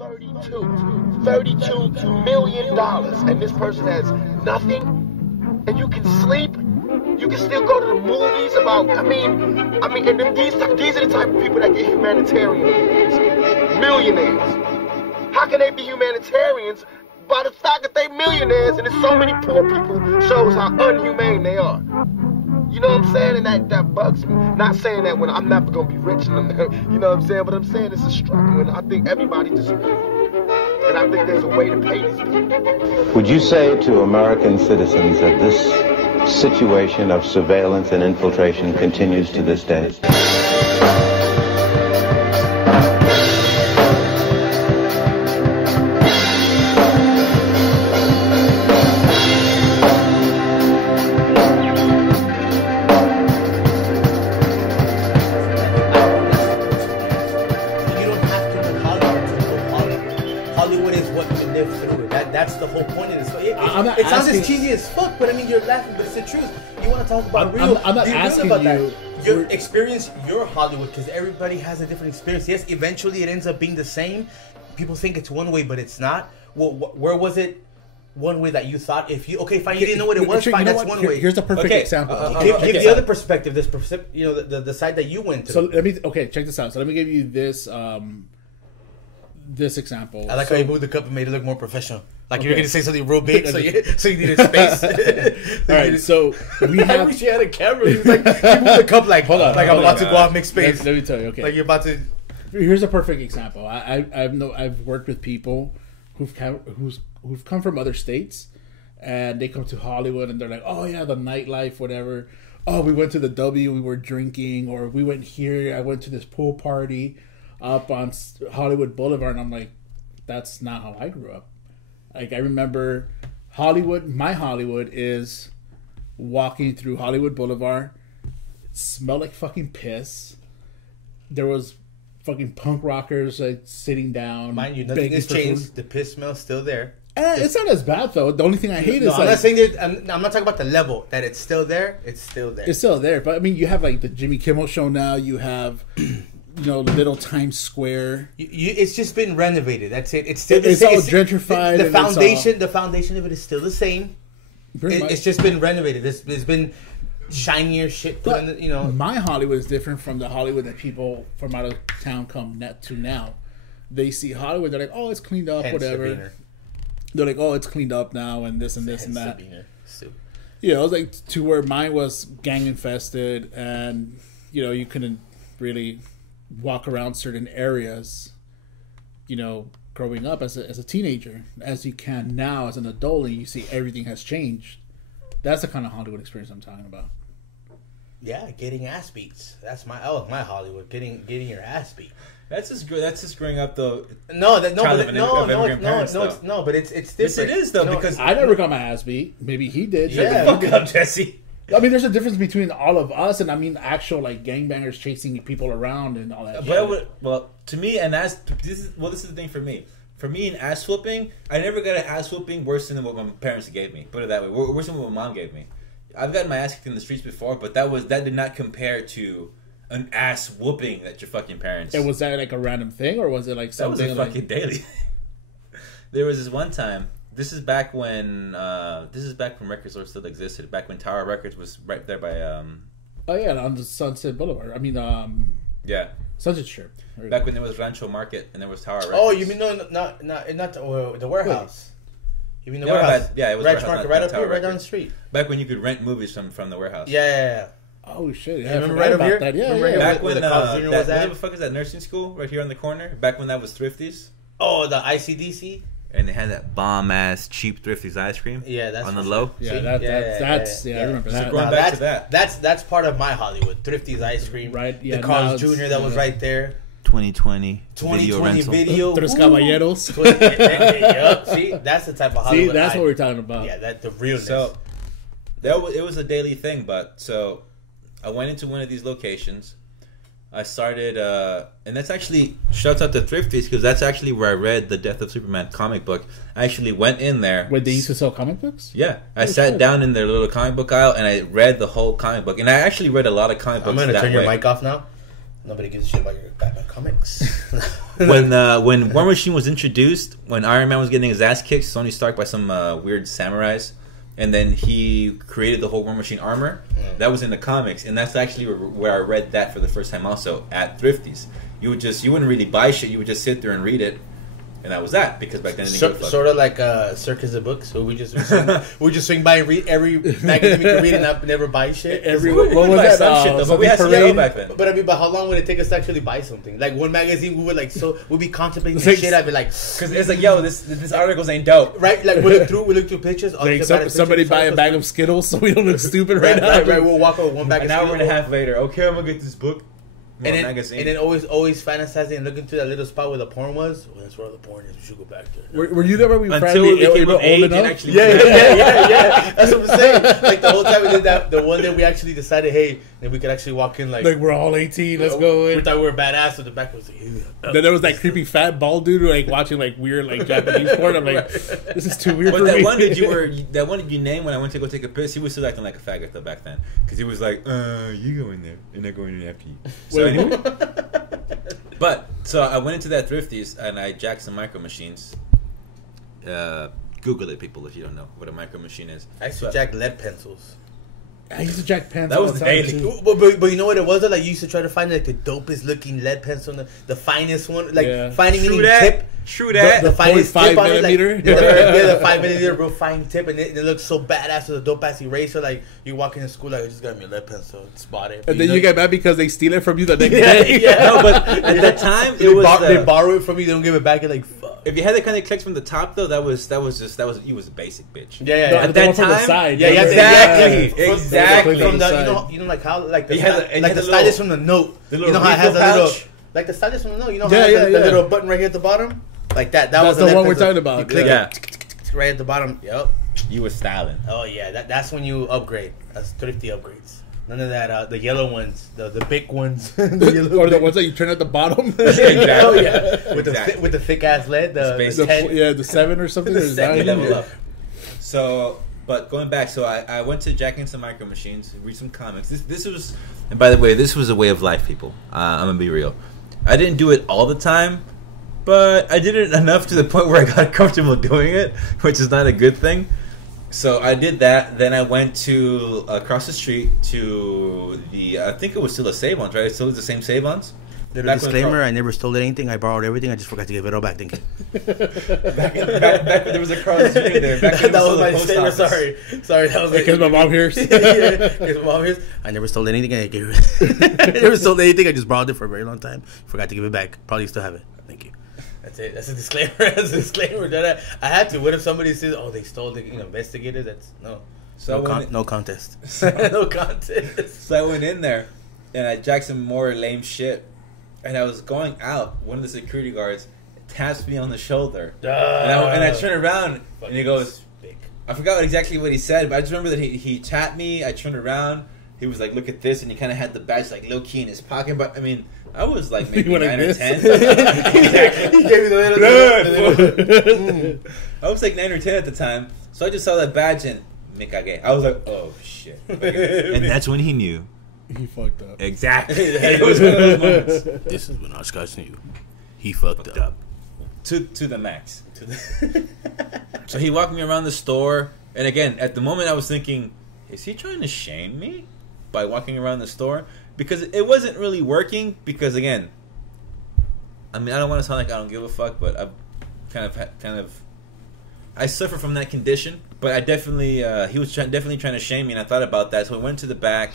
$32 million, and this person has nothing, and you can sleep, you can still go to the movies about, I mean, and then these are the type of people that get humanitarian awards. Millionaires. How can they be humanitarians by the fact that they millionaires and there's so many poor people shows how unhumane they are? You know what I'm saying? And that bugs me. Not saying that when I'm never going to be rich, and you know what I'm saying? But I'm saying it's a struggle, and I think everybody deserves it. And I think there's a way to pay these people. Would you say to American citizens that this situation of surveillance and infiltration continues to this day? That's the whole point of this. It sounds as cheesy as fuck, but I mean, you're laughing, but it's the truth. You want to talk about real? I'm not asking about you. That. Your experience, your Hollywood, because everybody has a different experience. Yes, eventually it ends up being the same. People think it's one way, but it's not. Well, where was it one way that you thought? If you fine, you didn't know what it was. Fine, that's one way. Here's a perfect example. Give the other perspective. The side that you went to. So check this out. So let me give you this example. I like how you moved the cup and made it look more professional. Like you're going to say something real big, so you needed space. All right, so we have. I wish you had a camera. He was like, you moved the cup like, hold on, like I'm about to go out and make space. Let me tell you, okay. Like you're about to. Here's a perfect example. I've worked with people who've come from other states, and they come to Hollywood, and they're like, oh yeah, the nightlife, whatever. Oh, we went to the W, we were drinking, or we went here. I went to this pool party up on Hollywood Boulevard, and I'm like, that's not how I grew up. Like, I remember Hollywood, my Hollywood is walking through Hollywood Boulevard, it smelled like fucking piss. There was fucking punk rockers like sitting down. Mind you, nothing has changed. The piss smell's still there. It's not as bad though. The only thing I hate is I'm not saying that. I'm not talking about the level that it's still there. It's still there. It's still there, but I mean, you have like the Jimmy Kimmel show now. You have. Little Times Square. It's just been renovated. That's it. It's still the same. It's all gentrified. The foundation of it is still the same. It's just been renovated. There's been shinier shit. My Hollywood is different from the Hollywood that people from out of town come to now. They see Hollywood, they're like, oh, it's cleaned up, whatever. They're like, oh, it's cleaned up now, and this and this and that. It was like to where mine was gang infested, and you couldn't really walk around certain areas, growing up as a teenager, as you can now as an adult, and you see everything has changed. That's the kind of Hollywood experience I'm talking about. Yeah, getting ass beats. That's my Hollywood. Getting your ass beat. That's just growing up though. But it's different. Yes, it is though, because I never got my ass beat. Maybe he did. Yeah, fuck up, Jesse. I mean, there's a difference between all of us and actual like gangbangers chasing people around and all that. Well, to me, this is the thing for me. For me, in ass whooping, I never got an ass whooping worse than what my parents gave me. Put it that way, worse than what my mom gave me. I've gotten my ass kicked in the streets before, but that did not compare to an ass whooping that your fucking parents. And was that like a random thing, or was it like something? That was fucking daily. There was this one time. This is back when record stores still existed. Back when Tower Records was right there by. Oh yeah, on the Sunset Boulevard. I mean, yeah, Sunset Strip. Back when there was Rancho Market and there was Tower Records. Oh, you mean not the warehouse? You mean the warehouse? Yeah, it was Rancho Market right up here, right down the street. Back when you could rent movies from the warehouse. Yeah. Oh shit! Yeah, remember right over here? That. Yeah. Back when what the fuck is that nursing school right here on the corner? Back when that was Thrifty's. Oh, the ICDC. And they had that bomb ass cheap Thrifty's ice cream. Yeah, that's on the low. Yeah, that's I remember that. So going back to that, that's part of my Hollywood. Thrifty's ice cream. Right. Yeah. The Carl's Jr. that was right there. 2020 video. Tres Caballeros. Yep. See, that's the type of Hollywood. See, that's what we're talking about. Yeah, that's the realness. So it was a daily thing, but so I went into one of these locations. I started, and that's actually, shouts out to Thrifties, because that's actually where I read the Death of Superman comic book. I actually went in there. Wait, they used to sell comic books? Yeah. I sat down in their little comic book aisle, and I read the whole comic book. And I actually read a lot of comic books. I'm going to turn your mic off now. Nobody gives a shit about your Batman comics. When War Machine was introduced, when Iron Man was getting his ass kicked, Tony Stark by some weird samurais, and then he created the whole War Machine armor. That was in the comics, and that's actually where I read that for the first time. Also at Thrifty's, you wouldn't really buy shit. You would just sit there and read it, and that was that. Because back then, sort of like Circus of Books. So we just swing by and read every magazine we could read and never buy shit. What was that? But we had CL back then. But I mean, how long would it take us to actually buy something? Like one magazine, we would we'd be contemplating Like, shit. I'd be like, because it's like, yo, this articles ain't dope, right? Like we look through pictures. Like somebody buy a bag of Skittles so we don't look stupid right now. Right. We'll walk over one bag. An hour and a half later, okay, I'm gonna get this book. And then always fantasizing and looking through that little spot where the porn was. Well, that's where all the porn is. We should go back there. Were you there when we until we became of age and actually yeah. That's what I'm saying. Like the whole time we did that, the one day we actually decided, hey, then we could actually walk in like we're all 18. Let's go in. We thought we were badass. So the back was like, Then there was that creepy fat bald dude like watching like weird like Japanese porn. I'm like, this is too weird. But for that me. one did you name when I went to go take a piss? He was still acting like a faggot though back then, because he was like, you go in there and I go in after you. So anyway. But so I went into that Thrifty's and I jacked some micro machines. Google it, people, if you don't know what a micro machine is. I used to jack lead pencils. I used to jack pens. That was all the the time, daily. too. But you know what it was? Like you used to try to find like the dopest looking lead pencil, the finest one, like finding True meaning that. tip. True that. The finest 0.5 tip on it, like, millimeter. the 5 millimeter real fine tip, and it looks so badass with a dope ass eraser. Like you walk into school, like I just got me a lead pencil, spot it. And then you get mad because they steal it from you the next yeah, day. yeah. No, but at that time it was they borrow it from you. They don't give it back. You're like, fuck. if you had the kind of clicks from the top though, that was he was a basic bitch. Yeah. At that from the time, side. Yeah, exactly. From the, Side. you know, like how like the You had the- like the the stylus little- from the note. the You little know how it has a refill little pouch? like the stylus from the note. You know how Yeah, it has the yeah. little button right here at the bottom. Like that. That That's was the lead one we're pencil. talking about. You click Yeah. it right at the bottom. Yep. You were styling. Oh yeah, that's when you upgrade. That's thrifty upgrades. None of that. The yellow ones, the big ones, Or the ones that you turn at the bottom. Exactly. Oh yeah, with Exactly. the thick ass lead. The Space- 10. the 7 or something. The There's 7 9. Level up. So, but going back, so I went to jacking some micro machines, read some comics. This was, and by the way, this was a way of life, people. I'm gonna be real. I didn't do it all the time, but I did it enough to the point where I got comfortable doing it, which is not a good thing. So I did that. Then I went to across the street to I think it was still a Save-Ons, right? It still is the same Save-Ons. Little disclaimer: I never stole anything. I borrowed everything. I just forgot to give it all back. Thank you. Back when there was a cross the street there. Back when That it was my post disclaimer. office. Sorry. That was Because my mom hears. Because my mom hears. I never stole anything. I gave it. I never stole anything. I just borrowed it for a very long time. Forgot to give it back. Probably still have it. Thank you. That's it. That's a disclaimer. That's a disclaimer. That I had to. What if somebody says, "Oh, they stole the investigated"? That's no. So No contest. No contest. So I went in there and I jacked some more lame shit. And I was going out. One of the security guards taps me on the shoulder. And I turn around and he goes, I forgot exactly what he said, but I just remember that he tapped me. I turned around. He was like, look at this. And he kind of had the badge like low key in his pocket. But I mean, I was like maybe 9 or 10. Exactly. He gave me the little. I was like 9 or 10 at the time. So I just saw that badge and me cagué. I was like, oh shit. And that's when he knew. He fucked up. Exactly. It was one of those moments. This is when Oshkosh knew. He fucked up. To the max. So he walked me around the store. And again, at the moment I was thinking, is he trying to shame me by walking around the store? Because it wasn't really working. Because again, I mean, I don't want to sound like I don't give a fuck, but I've kind of I suffer from that condition. But I definitely, he was definitely trying to shame me, and I thought about that. So I went to the back,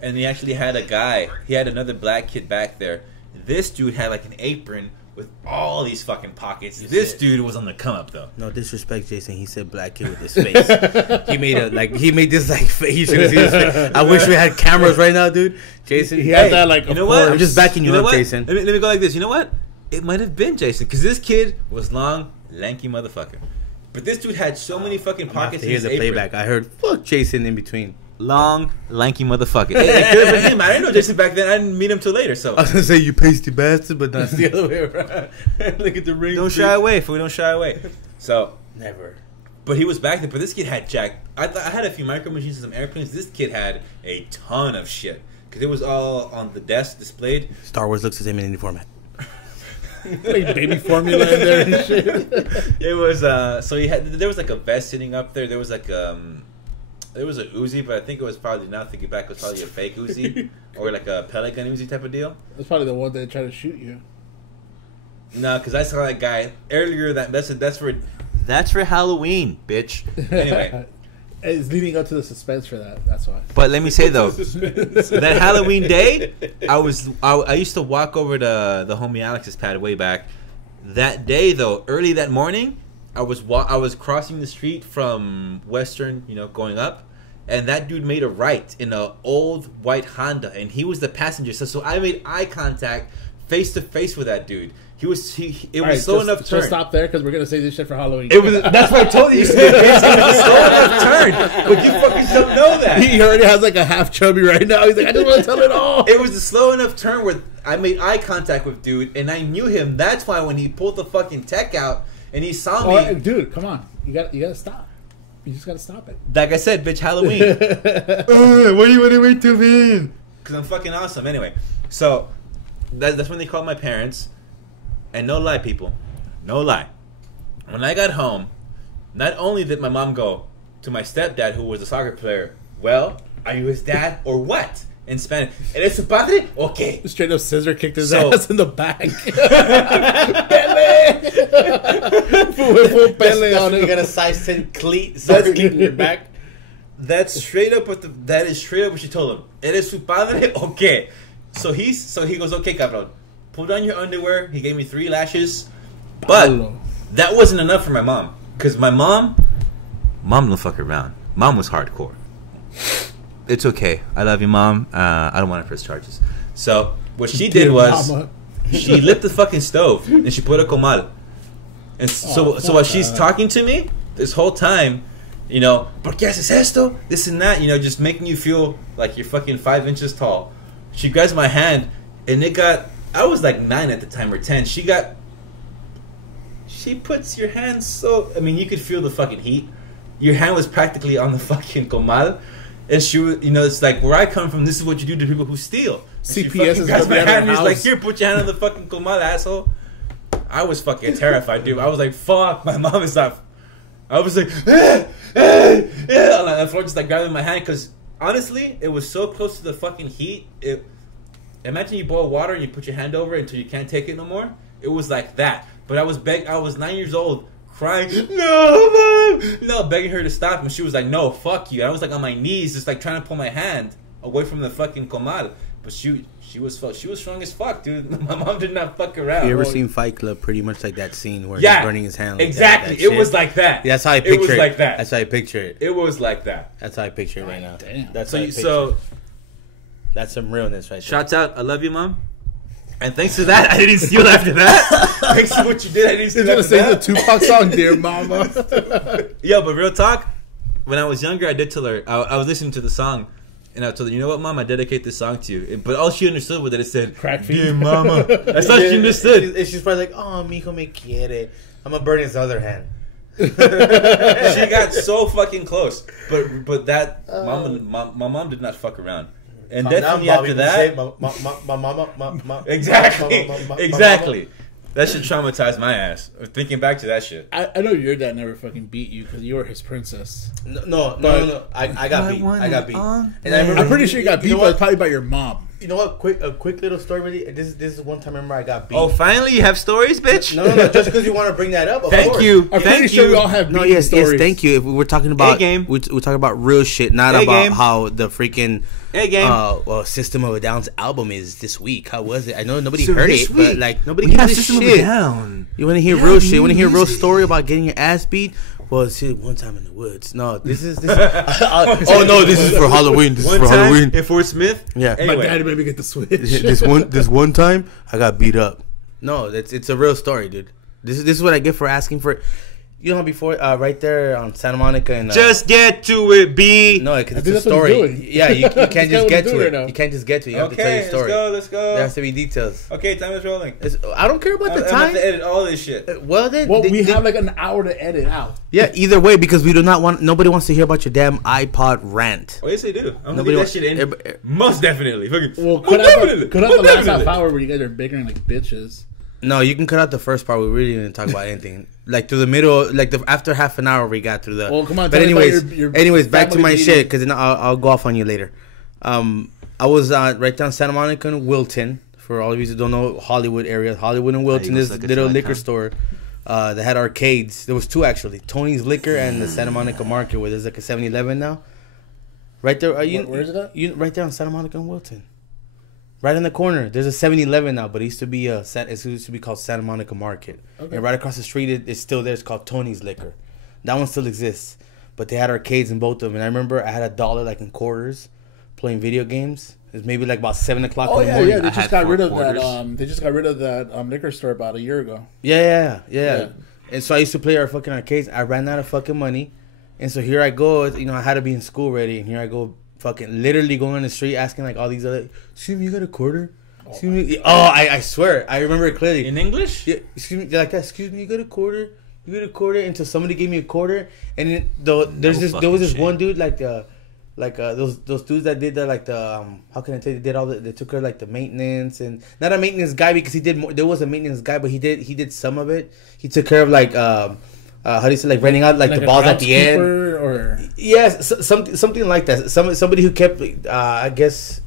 and he actually had a guy. He had another black kid back there. This dude had like an apron with all these fucking pockets. This dude was on the come up though. No disrespect, Jason. He said black kid with his face. He made this like face. You should see his face. I wish we had cameras right now, dude. Jason, He had that like. You know what? I'm just backing you up, what? Jason. Let me go like this. You know what? It might have been Jason because this kid was long, lanky motherfucker. But this dude had so many fucking pockets. Here's the playback. I heard fuck Jason in between. Long, lanky motherfucker. It could have been him. I didn't know Jason back then. I didn't meet him till later. So I was gonna say you pasty bastard, but that's the other way around. Look at the ring. don't shy away, fool. Don't shy away. So Never. but he was back there. But this kid had jacked. I had a few micro machines and some airplanes. This kid had a ton of shit. because it was all on the desk displayed. Star Wars looks the same in any format. Like baby formula in there and shit. It was so there was like a vest sitting up there. There was like there was a Uzi, but I think it was probably, now thinking back, it was probably a fake Uzi or like a pellet gun Uzi type of deal. That's probably the one that tried to shoot you. No, because I saw that guy earlier. That's for Halloween, bitch. Anyway. It's leading up to the suspense for that. That's why. But let me say though, that Halloween day, I used to walk over to the homie Alex's pad way back. That day though, early that morning, I was crossing the street from Western, going up, and that dude made a right in an old white Honda, and he was the passenger. So I made eye contact, face to face with that dude. It was slow enough turn. So stop there because we're gonna say this shit for Halloween. That's what I told you. It was a slow enough turn, but you fucking don't know that. He already has like a half chubby right now. He's like, I just want to tell it all. It was a slow enough turn where I made eye contact with dude, and I knew him. That's why when he pulled the fucking tech out and he saw me, dude, come on, you gotta stop. You just gotta stop it. Like I said, bitch, Halloween. What do you want to wait till then? Because I'm fucking awesome. Anyway, so that's when they called my parents. And no lie, people, no lie. When I got home, not only did my mom go to my stepdad, who was a soccer player, well, are you his dad or what? In Spanish. ¿Eres su padre? Okay. Straight up scissor kicked his ass in the back. Full Pele on it. You got a size 10 cleat in your back. That's straight up that is straight up what she told him. ¿Eres su padre? Okay. So he goes, okay, cabrón. Pull down your underwear. He gave me 3 lashes. But that wasn't enough for my mom. Because my mom don't fuck around. Mom was hardcore. It's okay. I love you, Mom. I don't want to press charges. So what she did was she lit the fucking stove and she put a comal. And so while she's talking to me this whole time, ¿por qué haces esto? This and that, just making you feel like you're fucking 5 inches tall. She grabs my hand and I was like 9 at the time or 10. She puts your hand you could feel the fucking heat. Your hand was practically on the fucking comal. And she was, it's like, where I come from, this is what you do to people who steal. And CPS is grabs my hand and house. he's like, here, put your hand on the fucking comal, asshole. I was fucking terrified, dude. I was like, fuck, my mom is not. I was like, on the floor, just like grabbing my hand, because honestly, it was so close to the fucking heat. Imagine you boil water and you put your hand over it until you can't take it no more. It was like that. But I was 9 years old, crying, no, Mom! Begging her to stop. And she was like, no, fuck you. I was like on my knees, just like trying to pull my hand away from the fucking comal. But she was strong as fuck, dude. My mom did not fuck around. You ever seen Fight Club? Pretty much like that scene where he's burning his hand. Like exactly. That it was like that. Yeah, that's how I picture it. It was like that. That's how I picture it. It was like that. That's how I picture it right now. Damn. That's So that's some realness right there. Shouts out, I love you, Mom. And thanks to that, I didn't steal after that. Thanks to what you did, I didn't steal after that. It's gonna say the Tupac song, Dear Mama. Yeah, but real talk, when I was younger, I did tell her, I was listening to the song, and I told her, you know what, Mom, I dedicate this song to you. But all she understood was that it said, Crack feet. Dear Mama. That's all she understood. She's probably like, oh, mijo me quiere. I'm gonna burn his other hand. She got so fucking close. But that, my mom did not fuck around. And definitely after that, exactly. That should traumatize my ass. Thinking back to that shit. I know your dad never fucking beat you because you were his princess. No. I got beat. And I'm pretty sure you got beat, but probably by your mom. You know what? A quick little story. Really, this is one time. Remember, I got beat. Oh, finally, you have stories, bitch. No. Just because you want to bring that up. Thank you. I'm pretty sure we all have beating stories. Yes. Thank you. If we're talking about game, we're talking about real shit, not about how the freaking System of a Down's album is this week. How was it? I know nobody heard it, but like nobody gives a shit. You want to hear real shit? You want to hear a real story about getting your ass beat? Well, it's one time in the woods. No, this is. Oh no, this is for Halloween. This is for Halloween. In Fort Smith. Yeah, anyway. My dad made me get the switch. This one time I got beat up. No, it's a real story, dude. This is what I get for asking for. You know before, right there on Santa Monica and Just get to it, B. no, because I it's think a that's what he's story. doing. Yeah, you can't That's just what get he's to doing it. right now. You can't just get to it. You have to tell your Okay, story. let's go. There has to be details. Okay, time is rolling. I don't care about the I'm time. have to edit all this shit. Well then, Well, we have like an hour to edit out. yeah. Either way, because we do not want. Nobody wants to hear about your damn iPod rant. Oh, yes, they do. I'm gonna Nobody leave that wants- shit in. everybody- Most definitely. Fucking, Well, most cut out definitely. the Most last half definitely. hour where you guys are bickering like bitches. No, you can cut out the first part. We really didn't talk about anything. Like through the middle, like after half an hour, we got through the. Well, come on, But tell me about anyways, your back to family my meeting. shit because then I'll go off on you later. I was right down Santa Monica and Wilton. For all of you who don't know Hollywood area, Hollywood and Wilton, you this go suck a little Chinatown. liquor store that had arcades. There was two actually, Tony's Liquor and the Santa Monica Market, where there's like a 7-Eleven now. Right there, Where is it at? You right there on Santa Monica and Wilton. Right in the corner, there's a 7-Eleven now, but it used to be it used to be called Santa Monica Market. Okay. And right across the street, it's still there. It's called Tony's Liquor. That one still exists, but they had arcades in both of them. And I remember I had $1 like in quarters, playing video games. It was maybe like about 7 o'clock Oh in the yeah, morning. yeah. They I just had got 4 rid of quarters. that. They just got rid of that liquor store about a year ago. Yeah. And so I used to play our fucking arcades. I ran out of fucking money, and so here I go. You know, I had to be in school already, and here I go, fucking literally going on the street asking like all these other. Excuse me, you got a quarter? Excuse me. Oh, I swear, I remember it clearly. In English? Yeah, excuse me, like that. Excuse me, you got a quarter? You got a quarter? Until somebody gave me a quarter, and then there was this one dude like those dudes that did how can I tell you, they took care of like the maintenance, and not a maintenance guy because he did more, there was a maintenance guy, but he did some of it. He took care of like how do you say, like renting out like the a balls at the end. groundskeeper or Yes, something like that. Somebody who kept I guess.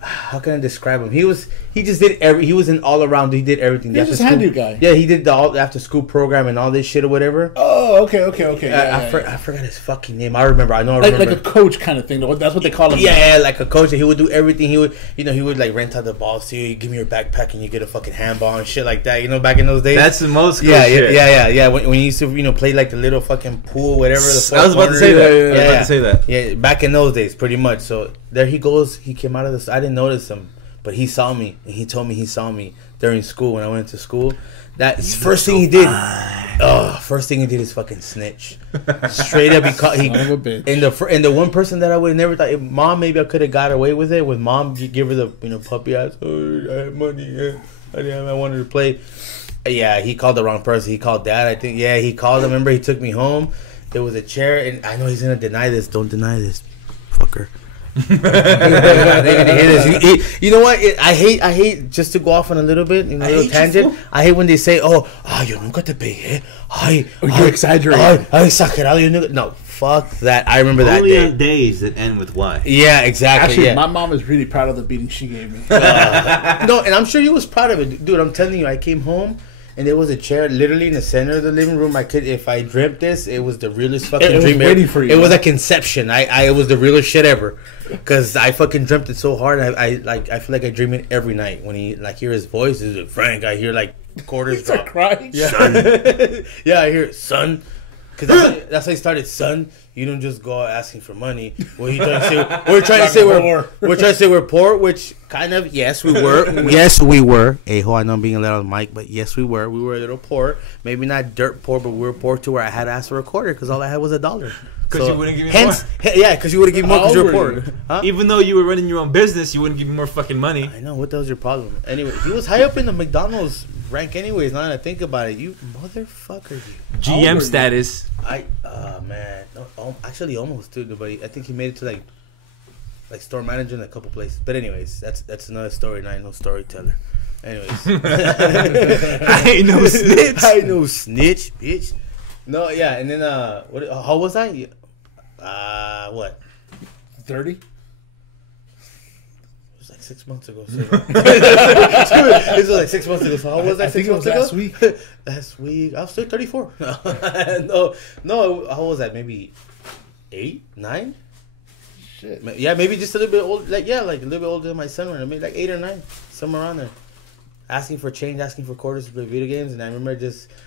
How can I describe him? He just did he was an all around. He did everything. He was just handy guy. Yeah, he did the all after school program and all this shit or whatever. Oh, okay. Yeah, I forgot his fucking name. I remember. I remember. like a coach kind of thing. That's what they call him. Yeah, like a coach. He would do everything. He would like rent out the balls to you. He'd give me your backpack and you get a fucking handball and shit like that. You know, back in those days. That's the most cool yeah, shit. yeah. When you used to play like the little fucking pool, whatever. I was about to say that. I was about to say that. Yeah, back in those days, pretty much. So there he goes. He came out of this. I didn't notice him, but he saw me and he told me he saw me during school when I went to school. First thing he did is fucking snitch. Straight up, he Son of a bitch. and the one person that I would have never thought, mom, maybe I could have got away with it. With mom, you give her the puppy eyes. Oh, I have money. Yeah. I wanted to play. Yeah, he called the wrong person. He called dad, I think. Yeah, he called. I remember he took me home. There was a chair, and I know he's gonna deny this. Don't deny this, fucker. They're gonna hear this. You know what? I hate just to go off on a little bit, a little tangent. I hate when they say, "Oh, yo nunca te pegué." You exaggerate. Ay, exagerado. Yo nunca. No, fuck that. I remember that Only day. on days that end with Y. Yeah, exactly. Actually, yeah. my mom is really proud of the beating she gave me. No, and I'm sure you was proud of it, dude. I'm telling you, I came home. And there was a chair literally in the center of the living room. If I dreamt this, it was the realest fucking It was dream waiting ever. for you, It was man. a conception. It was the realest shit ever. Cause I fucking dreamt it so hard. I feel like I dream it every night when he hear his voice. Is it Frank? I hear like quarters Start drop. crying. Yeah, yeah, I hear son. Cause that's how he started. Son, you don't just go out asking for money. What are you trying to say? We're trying to say we're trying to say we're poor, which kind of yes we were. Yes we were. Hey ho, I know I'm being a little on mic, but yes we were. We were a little poor. Maybe not dirt poor, but we were poor to where I had to ask for a quarter because all I had was $1. Because you wouldn't give me more. Yeah, because you would have given more because How you were old were poor. you? Huh? Even though you were running your own business, you wouldn't give me more fucking money. I know. What the hell's your problem? Anyway, he was high up in the McDonald's rank anyways. Now that I think about it, you motherfucker, you. How old were GM you? status. Man, no, actually almost too, but I think he made it to like store manager in a couple places. But anyways, that's another story, and I ain't no storyteller. Anyways, I ain't no snitch. I ain't no snitch, bitch. No, yeah, and then how was I? What? 30? It was like 6 months ago. So. This was like 6 months ago. So how was I? I think 6 it was months last ago? week. Last week, I was still 34. No. How was that? Maybe 8, 9. Shit. Yeah, maybe just a little bit old. Like a little bit older than my son. Maybe like 8 or 9, somewhere around there. Asking for change, asking for quarters to play video games, and I remember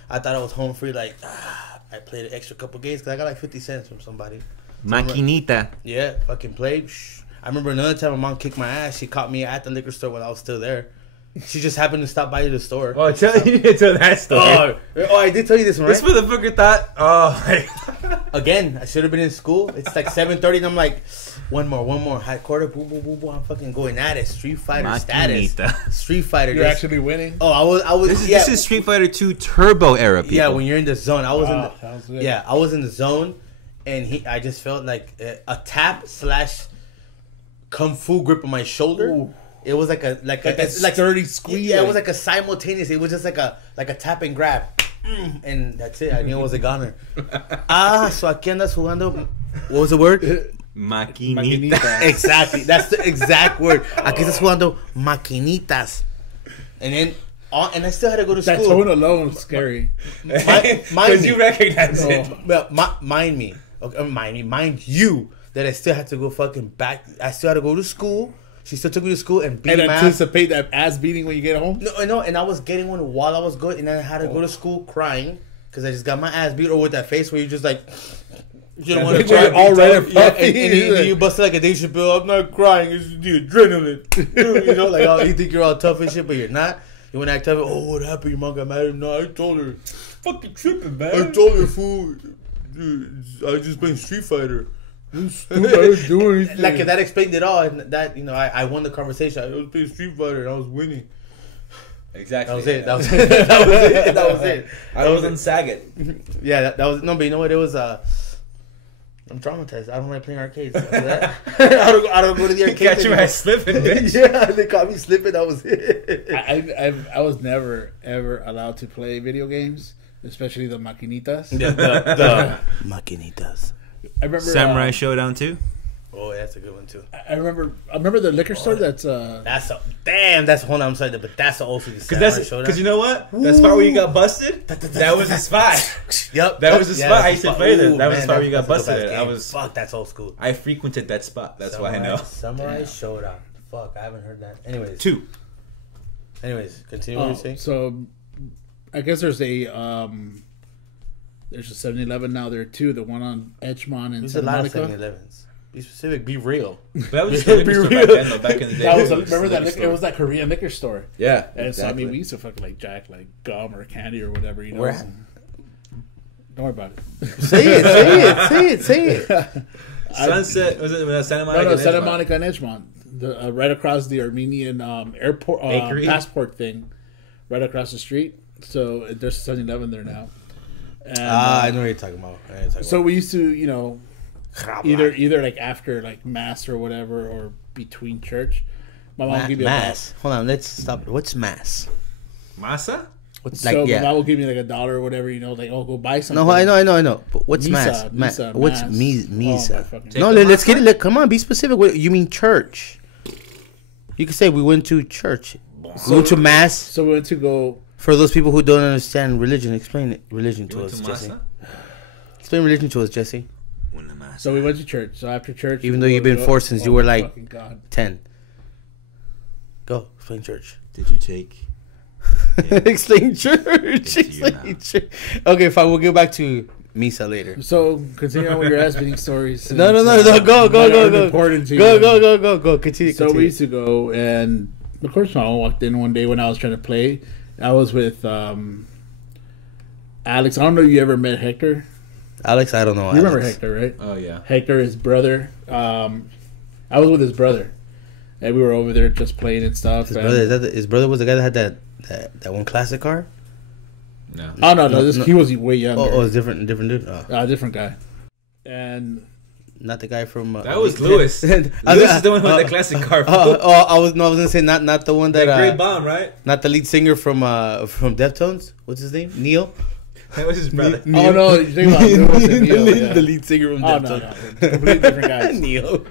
I thought I was home free. Like I played an extra couple games because I got like 50 cents from somebody. Maquinita. Yeah, fucking played. I remember another time my mom kicked my ass. She caught me at the liquor store when I was still there. She just happened to stop by the store. Oh, tell that story. I did tell you this one, This right? motherfucker thought, my Again, I should have been in school. It's like 7:30, and I'm like, one more. High quarter, boom, boom, boom, boom. I'm fucking going at it. Street Fighter status. Maquinita. Street Fighter. You're just- actually winning. Oh, I was. This is Street Fighter 2 Turbo era, people. Yeah, when you're in the zone, I was sounds in good. the. Yeah, I was in the zone, and I just felt like a tap / kung fu grip on my shoulder. Ooh. It was like that sturdy squeeze. Yeah, it was like a simultaneous. It was just like a tap and grab, and that's it. I knew it was a goner. So aquí andas jugando. What was the word? Maquinita. Exactly. That's the exact word. Aquí estás jugando maquinitas. And then, and I still had to go to That school. tone alone is scary. Mind because me. you recognize it. Well, mind me. Okay, mind you that I still had to go fucking back. I still had to go to school. She still took me to school and beat And my ass. anticipate that ass beating when you get home. No, and I was getting one while I was going, and then I had to go to school crying because I just got my ass beat, or with that face where you just like, you don't want to When cry. you're all red and Yeah, puffy. and you busted like a Dave Chappelle. I'm not crying. It's the adrenaline. You know, like you think you're all tough and shit, but you're not. You want to act tough. Oh, what happened? Your mom got mad at me. No, I told her. Fucking tripping, man. I told her, fool. Dude, I was just playing Street Fighter. I didn't do anything. Like that explained it all, and that I won the conversation. I was playing Street Fighter and I was winning. Exactly. That was it. That was it. That was it. That was it. I was on Saget. Yeah, that was no. But you know what? It was. I'm traumatized. I don't like playing arcades. After that. I don't go to the arcade. Got your ass slipping, bitch. Yeah, they caught me slipping. That was it. I was never ever allowed to play video games, especially the maquinitas. The Maquinitas. I remember Samurai Showdown 2. Oh, that's a good one too. I remember the liquor store that's That's a damn. That's hold on. I'm sorry, but that's also the Because you know what? That spot where you got busted, that was the spot. Yep, That was the spot. I used to play there. Ooh, That was the man, spot where you got that's a busted good at. game. I was, Fuck, that's old school. I frequented that spot. That's why I know. Samurai Showdown. Fuck, I haven't heard that. Anyways, 2. Anyways, continue what you're saying. so I guess there's a 7-Eleven now. There are two. The one on Edgemont and There's a Santa lot of Monica. 7-Elevens. Be specific. Be real. That was the liquor store back then, though. Back in the day. That was it remember the that liquor liquor, it was that Korean liquor store. Yeah. And so I exactly. mean, we used to fucking like jack like gum or candy or whatever, you know. Where at? Don't worry about it. Say it. Sunset, was it Santa Monica? No, and Santa Edgemont? Monica and Edgemont, right across the Armenian airport Bakery? passport thing, right across the street. So there's a 7-Eleven there now. And, I know what you're talking about. so we used to, you know, about either like after like mass or whatever, or between church. My mom would give me mass. Hold on, let's stop. What's mass? Masa? What's So my mom would give me like $1 or whatever, you know, like, oh, go buy something. No, I know. But what's Misa, mass? misa, What's mass. misa? Oh, my fucking- No, let's get it. Come on, be specific. What, you mean church? You can say we went to church. We went to mass. So we went to go. For those people who don't understand religion, explain religion to us, To Jesse. Masa? Explain religion to us, Jesse. So we went to church. So after church, Even we though you've go- been forced since you were like fucking God. 10. Go, explain church. Did you take? Explain church. Into your Explain church. Okay, fine. We'll get back to Misa later. So continue on with your ass beating stories. No. Go. that are important to you. Go. Continue. So we used to go, and of course, I walked in one day when I was trying to play. I was with Alex. I don't know if you ever met Hector. Alex, I don't know. You remember Alex. Hector, right? Oh, yeah. Hector, his brother. I was with his brother, and we were over there just playing and stuff. His brother, his brother was the guy that had that one classic car. No. Oh no, he was way younger. Oh, it's different dude. Oh. Different guy. And Not the guy from. That was Lewis. Lewis is the one with the classic car. I was gonna say not the one that Great Bomb, right? not the lead singer from Deftones. What's his name? Neil. That was his brother. oh no, you're thinking about Lewis and Neil, yeah. the lead singer from Oh Deftones. no, completely different guys. Neil.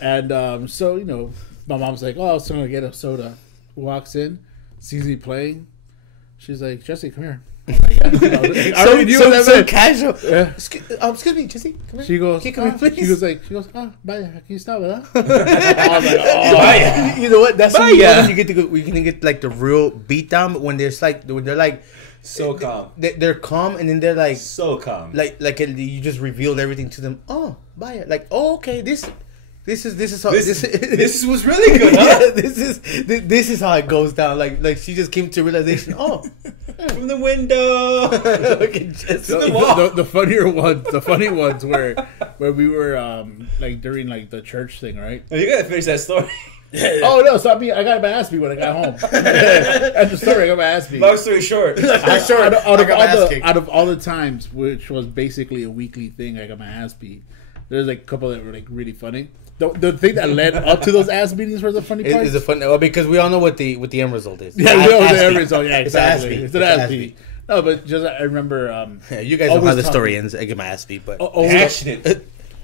And so you know, my mom's like, "Oh, I was gonna get a soda." Walks in, sees me playing. She's like, "Jesse, come here." I'm like, yeah. I already knew that so meant. casual. Yeah. Excuse me, Jesse. Come here. She goes, Can you come here, please? she goes, vaya, aquí está, ¿verdad? I was like, oh. You know what? That's when Vaya. you get to go. We can get like the real beat down, but when there's like when they're like So calm. they're calm, and then they're like So calm. you just revealed everything to them. Oh, vaya, like oh okay, this This is how This was really good, huh? yeah, this is how it goes down. Like she just came to realization. Oh, From the window. look at Jesse. The funny ones where we were like during like the church thing, right? You gotta finish that story. Oh no, stop me! I got my ass beat when I got home. That's the story. I got my ass beat. Long story short. Out of all the times, which was basically a weekly thing, I got my ass beat. There's like a couple that were like really funny. The thing that led up to those ass beatings was the funny part. Is a fun because we all know what the end result is. Yeah, we know what the end result. Yeah, It's an ass exactly. beat. It's an ass beat. No, but just I remember. Yeah, you guys know how the story ends. I get my ass beat, but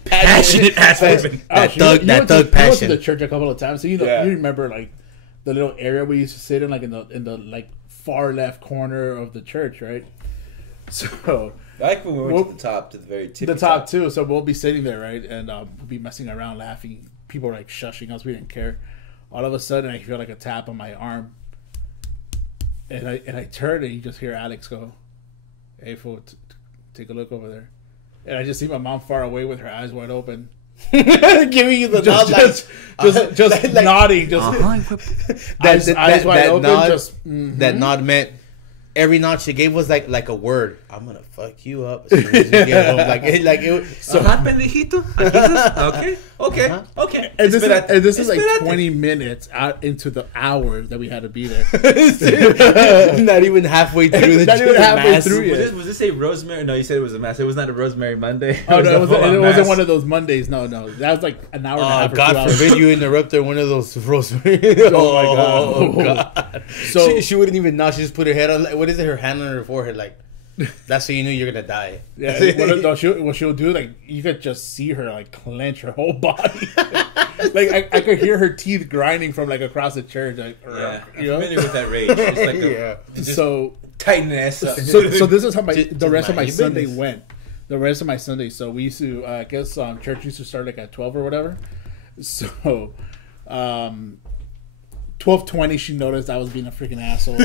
Passionate ass whipping. that thug You went to passion. the church a couple of times, so you know Yeah. you remember like the little area we used to sit in, like in the like far left corner of the church, right? So Like when we went to the top, to the very tip. the top too. So we'll be sitting there, right, and we'll be messing around, laughing. People are like shushing us. We didn't care. All of a sudden, I feel like a tap on my arm, and I turn and you just hear Alex go, "Hey, fool, take a look over there." And I just see my mom far away with her eyes wide open, giving you the nod, just nodding, just eyes wide open. nod, Just that nod meant every nod she gave was like a word. I'm gonna fuck you up as soon as you get home. Like it. So pendejito. Okay. And this is like 20 minutes out into the hour that we had to be there. not even halfway through the Not even halfway mass. through yet. Was this a Rosemary? No, you said it was a mass. It was not a Rosemary Monday. Oh no, a full-on it wasn't mass. one of those Mondays. No, that was like an hour and a half. Or 2 God hours. forbid you interrupt her one of those rosemary. Oh my God. So she wouldn't even nod. She just put her head on. Like, what is it? Her hand on her forehead. Like that's how you knew you're gonna die. Yeah, what she'll do, like you could just see her like clench her whole body. Like I could hear her teeth grinding from like across the church. Like, Yeah, I'm you know? familiar with that rage. It's like So tighten the ass up. so this is how the rest of my mind your Sunday business. went. The rest of my Sunday. So we used to, I guess, church used to start like at 12 or whatever. So, 12:20, she noticed I was being a freaking asshole.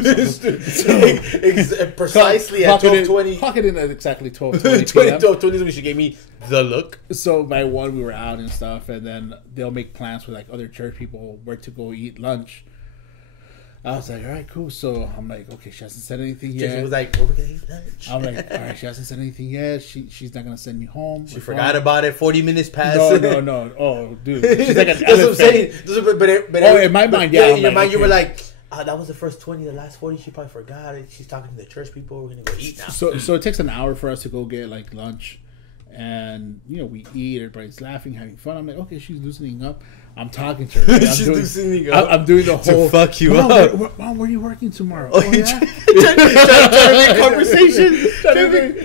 Precisely at 12:20. Clock it in at exactly 12:20 p.m. 12:20 is when she gave me the look. So by 1 we were out and stuff, and then they'll make plans with like other church people where to go eat lunch. I was like, all right, cool. So I'm like, okay, she hasn't said anything yet. She was like, "Where we gonna eat lunch?" I'm like, all right, she hasn't said anything yet. She's not gonna send me home. She forgot about it. 40 minutes passed. No. Oh, dude, she's like an That's what I'm saying. elephant. But In my mind, yeah. In your I'm mind, you okay. were like, that was the first 20. The last 40, she probably forgot it. She's talking to the church people. We're gonna go eat now. So it takes an hour for us to go get like lunch, and we eat. Everybody's laughing, having fun. I'm like, okay, she's loosening up. I'm talking to her. She's loosening up. I'm doing the whole fuck you Mom, up. Mom, where are you working tomorrow? Oh, yeah. trying to make conversation. Trying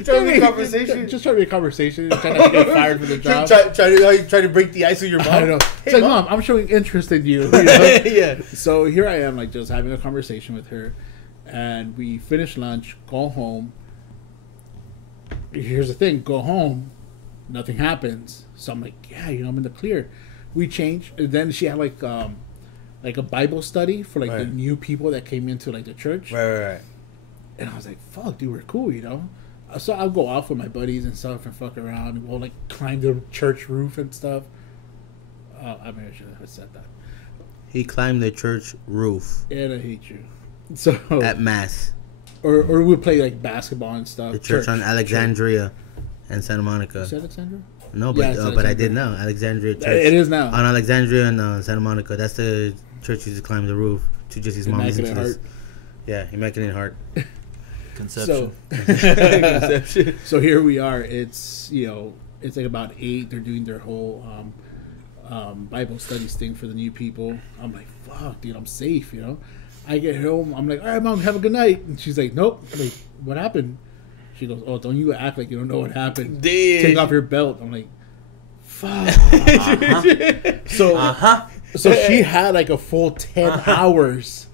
to make conversation. Just trying to make conversation. Trying not to get fired for the job. Try to break the ice with your mom. I know. Hey, It's like, Mom, I'm showing interest in you. know? Yeah. So here I am, like just having a conversation with her, and we finish lunch, go home. Here's the thing: go home, nothing happens. So I'm like, yeah, I'm in the clear. We change, and then she had like a Bible study for like the Right. new people that came into like the church. Right. And I was like, fuck, dude, we're cool, So I'll go off with my buddies and stuff and fuck around, and we'll like climb the church roof and stuff. I mean, I should have said that. He climbed the church roof And I hate you. So at mass. or we play like basketball and stuff. The church on Alexandria and Santa Monica. Is that Alexandra? No, Yeah, but it's but I did know Alexandria Church. It is now. On Alexandria and Santa Monica. That's the church who used to climb the roof to just his mom's Immaculate Heart. Yeah, Immaculate Heart. Conception. So here we are. It's it's like about 8. They're doing their whole Bible studies thing for the new people. I'm like, fuck, dude, I'm safe. I get home. I'm like, all right, Mom, have a good night. And she's like, nope. I'm like, what happened? She goes, oh, don't you act like you don't know what happened. Dude. Take off your belt. I'm like, fuck. So she had like a full 10 hours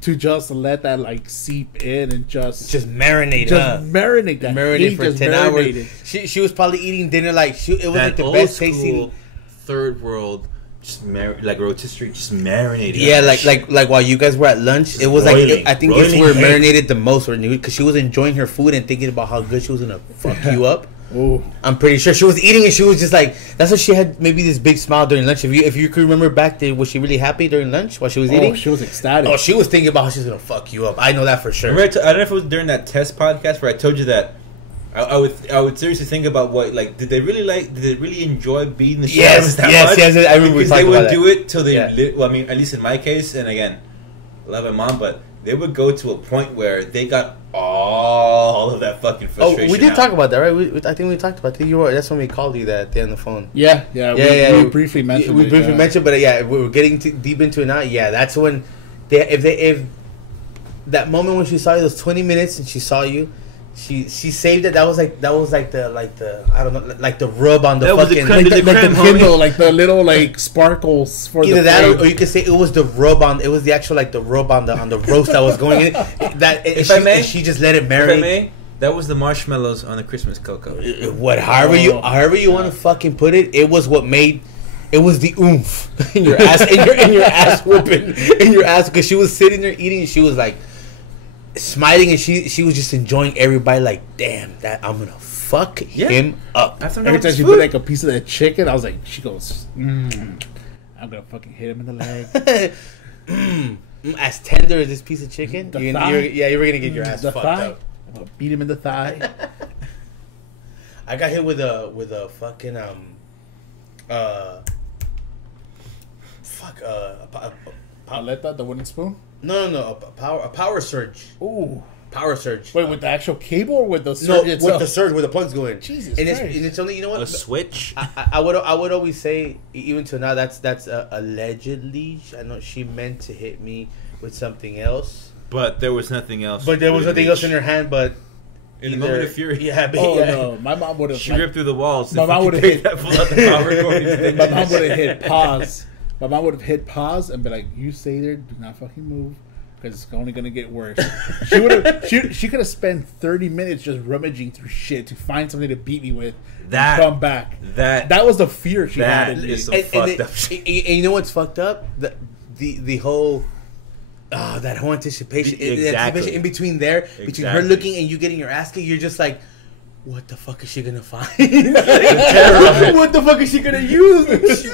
to just let that like seep in and just marinate. marinate that. Marinate Hate for just 10 marinated. hours. She was probably eating dinner like it was That like the old best school tasting. third world, just like rotisserie, just marinated. Yeah, like while you guys were at lunch, it was roiling, I think it's roiling where hate. marinated the most, because she was enjoying her food and thinking about how good she was gonna fuck you up. Ooh. I'm pretty sure she was eating and she was just like, that's why she had maybe this big smile during lunch. If you could remember back then, was she really happy during lunch while she was eating? She was ecstatic. Oh, she was thinking about how she's gonna fuck you up. I know that for sure. Remember, I don't know if it was during that test podcast where I told you that I would seriously think about what, like, did they really enjoy beating the shit out of us that much? Yes, I remember. Because they would do it till they, Yeah. well, I mean, at least in my case, and again, I love my mom, but they would go to a point where they got all of that fucking frustration. Oh, we did out. talk about that, right? I think we talked about that. That's when we called you that day on the phone. Yeah. We briefly mentioned it. We briefly mentioned, but yeah, we were getting deep into it now. Yeah, that's when if that moment when she saw you, those 20 minutes, and she saw you. She saved it. That was like the I don't know, like the rub on the That was the fucking creme de la creme, Kindle, like the little like sparkles for either the that frame. or you could say it was the rub on. It was the actual like the rub on the roast that was going in. That If I may, she just let it If I marinate. may, that was the marshmallows on the Christmas cocoa. However you want to fucking put it, it was what made. It was the oomph in your ass, in your ass whooping, in your ass, because she was sitting there eating and she was like smiling and she was just enjoying everybody. Like, damn, that I'm gonna fuck him up. Every time she put like a piece of that chicken, I was like, she goes, I'm gonna fucking hit him in the leg. As tender as this piece of chicken, The you thigh. were gonna get your ass The fucked thigh. up. I'm gonna beat him in the thigh. I got hit with a fucking Paleta, the wooden spoon. no, a power surge. Ooh. Power surge. Wait, with the actual cable or with the No, surge with itself? the surge where the plugs go in. Jesus and Christ. it's only, you know what? A switch. I would always say, even to now, that's allegedly. I know she meant to hit me with something else, But there was nothing else. but there was within nothing else reach. in her hand. But In the moment of fury. yeah, but Oh yeah. no, my mom would have. She ripped through the walls. My mom would've hit- that pull out the power cord. My mom would have hit pause. My mom would have hit pause and be like, "You stay there, do not fucking move, because it's only gonna get worse." She would have. She could have spent 30 minutes just rummaging through shit to find something to beat me with. That- and come back. that was the fear she had in me. is some fucked up shit. And you know what's fucked up? The whole. That whole anticipation, Exactly. anticipation in between there, between her Exactly. looking and you getting your ass kicked, you're just like, what the fuck is she gonna find? What the fuck is she gonna use?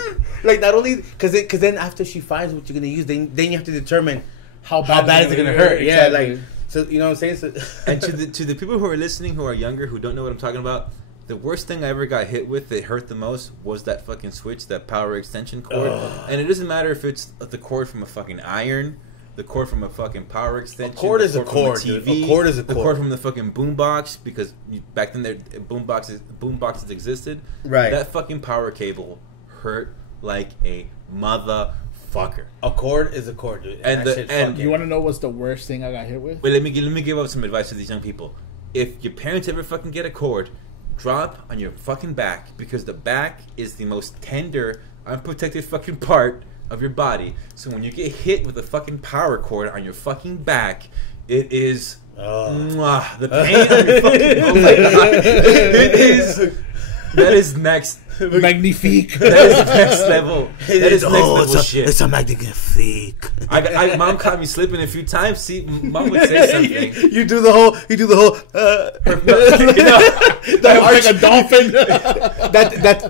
Like, not only because then after she finds what you're gonna use, then you have to determine how bad is it gonna hurt. Yeah, Exactly. like, so you know what I'm saying. So, And to the people who are listening who are younger who don't know what I'm talking about, the worst thing I ever got hit with that hurt the most was that fucking switch, that power extension cord. And it doesn't matter if it's the cord from a fucking iron, the cord from a fucking power extension. A cord the is a from cord, TV, dude. A cord is a the cord. cord from the fucking boombox, because back then boomboxes existed. Right. That fucking power cable hurt like a motherfucker. a cord is a cord, dude. And that shit fucking- You want to know what's the worst thing I got hit with? But let me give up some advice to these young people. If your parents ever fucking get a cord, drop on your fucking back, because the back is the most tender, unprotected fucking part of your body. So when you get hit with a fucking power cord on your fucking back, it is mwah, the pain on your fucking oh my god. It is that is next. Magnifique. That is next level. That is next level shit. It's a magnifique. Mom caught me slipping a few times. See, mom would say something. You do the whole. Like a dolphin.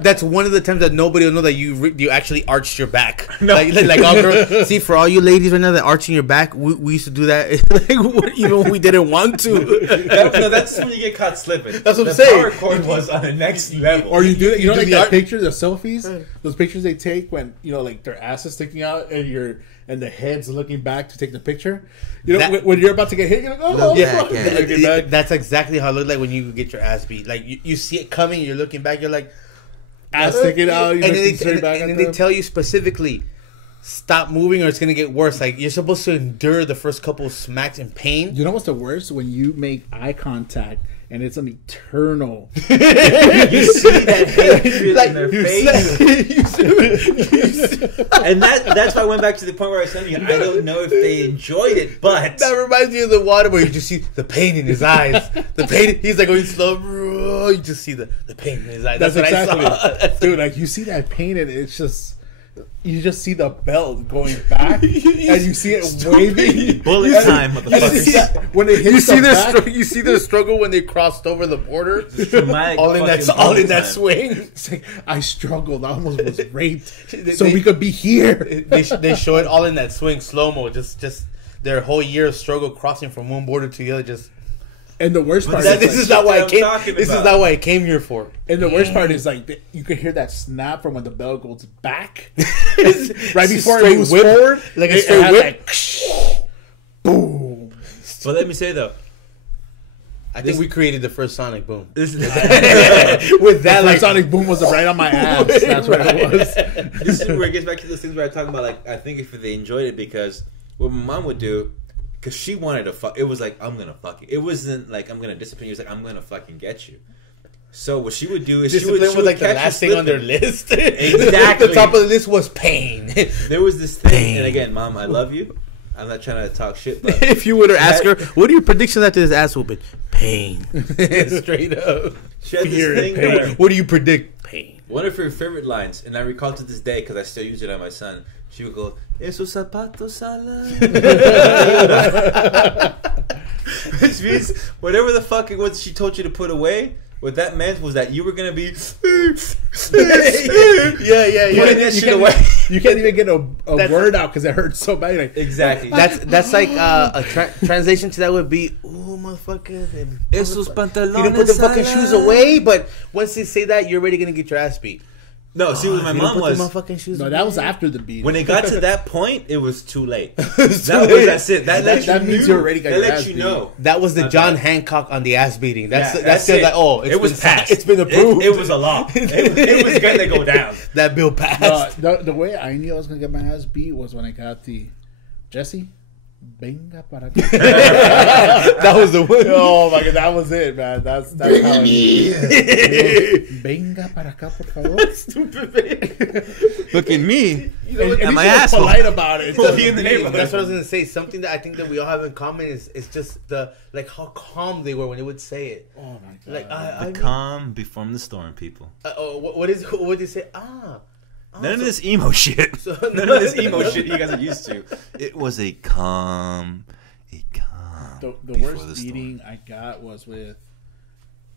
That's one of the times that nobody will know that you actually arched your back. No. Like all girls, see, for all you ladies right now that arching your back, we used to do that even when we didn't want to. That's when you get caught slipping. That's what I'm the saying. Power cord was on the next level. Or you do it, like the that art- picture, the selfies, those pictures they take when like their ass is sticking out and the head's looking back to take the picture. You know, That- when you're about to get hit, you're like, oh, Yeah, fuck. yeah. Looking back. That's exactly how it looked like when you get your ass beat. Like you see it coming, you're looking back, you're like Ass sticking out, and you're then, looking straight back at they them. tell you specifically, stop moving or it's gonna get worse. Like, you're supposed to endure the first couple of smacks in pain. You know what's the worst? When you make eye contact and it's an eternal. You see that hatred in their face. And that's why I went back to the point where I was telling you, I don't know if they enjoyed it, but That reminds me of the water where you just see the pain in his eyes. The pain. He's like going slow. You just see the pain in his eyes. That's That's what exactly I saw. it. Dude, like you see that pain and it's just you just see the belt going back, and you see it waving. Bullet time, motherfuckers. When it hits the back, you see the struggle when they crossed over the border. Dramatic all in fucking that time. swing. it's like, I struggled. I almost was raped, so we could be here. They show it all in that swing, slow mo. Just their whole year of struggle crossing from one border to the other. Just And the worst part this is is not why I I'm came. talking This is about. not what I came here for. and the worst part is like you could hear that snap from when the bell goes back, right before it moves forward, like a it straight has whip. that boom. But let me say though, I think we created the first sonic boom. this is With that, Like like sonic boom was right on my ass. That's what it was. this is where it gets back to those things where I talk about like I think if they enjoyed it because what my mom would do. Because she wanted to fuck. It was like, I'm going to fuck you. It wasn't like, I'm going to discipline you. It was like, I'm going to fucking get you. So what she would do is discipline she was would like the catch last you thing on their slipping. list. Exactly. The top of the list was pain. There was this thing. And again, Mom, I love you. I'm not trying to talk shit, but If you would have asked her, what are your predictions after this ass whooping? Pain. Straight up. she had Fear this and thing pain. where What do you predict? Pain. one of her favorite lines, and I recall to this day because I still use it on my son. She would go, "Esos zapatos ala." Which means whatever the fuck it was she told you to put away. What that meant was that you were gonna be Yeah. putting that shit away. You can't even get a That's- word out because it hurts so bad. Like, Exactly. That's like a translation to that would be, ooh, motherfucker. Esos pantalones. You didn't put the fucking ala. shoes away, but once they say that, you're already gonna get your ass beat. No, see what my You didn't mom put was. the motherfucking shoes no, away. that was after the beat. When it got to that point, it was too late. too That's it. That means you already got That your let ass you beat. know. That was the Not John bad. Hancock on the ass beating. That's That's it. it. Like, oh, It was passed. It's been approved. It was a law. It was gonna go down. That bill passed. The way I knew I was gonna get my ass beat was when I got the Jesse. Venga para acá. That was the one. Oh my god, that was it, man. That's how Venga para acá, por favor. Look at me. And my he's so asshole. polite about it. Well, he in the neighborhood. That's what I was gonna say. Something that I think that we all have in common is just the like how calm they were when they would say it. Oh my god. Like I mean, Calm before the storm, people. what did they say? None of this emo shit. None of this emo shit you guys are used to. It was a calm. The before worst the storm. eating I got was with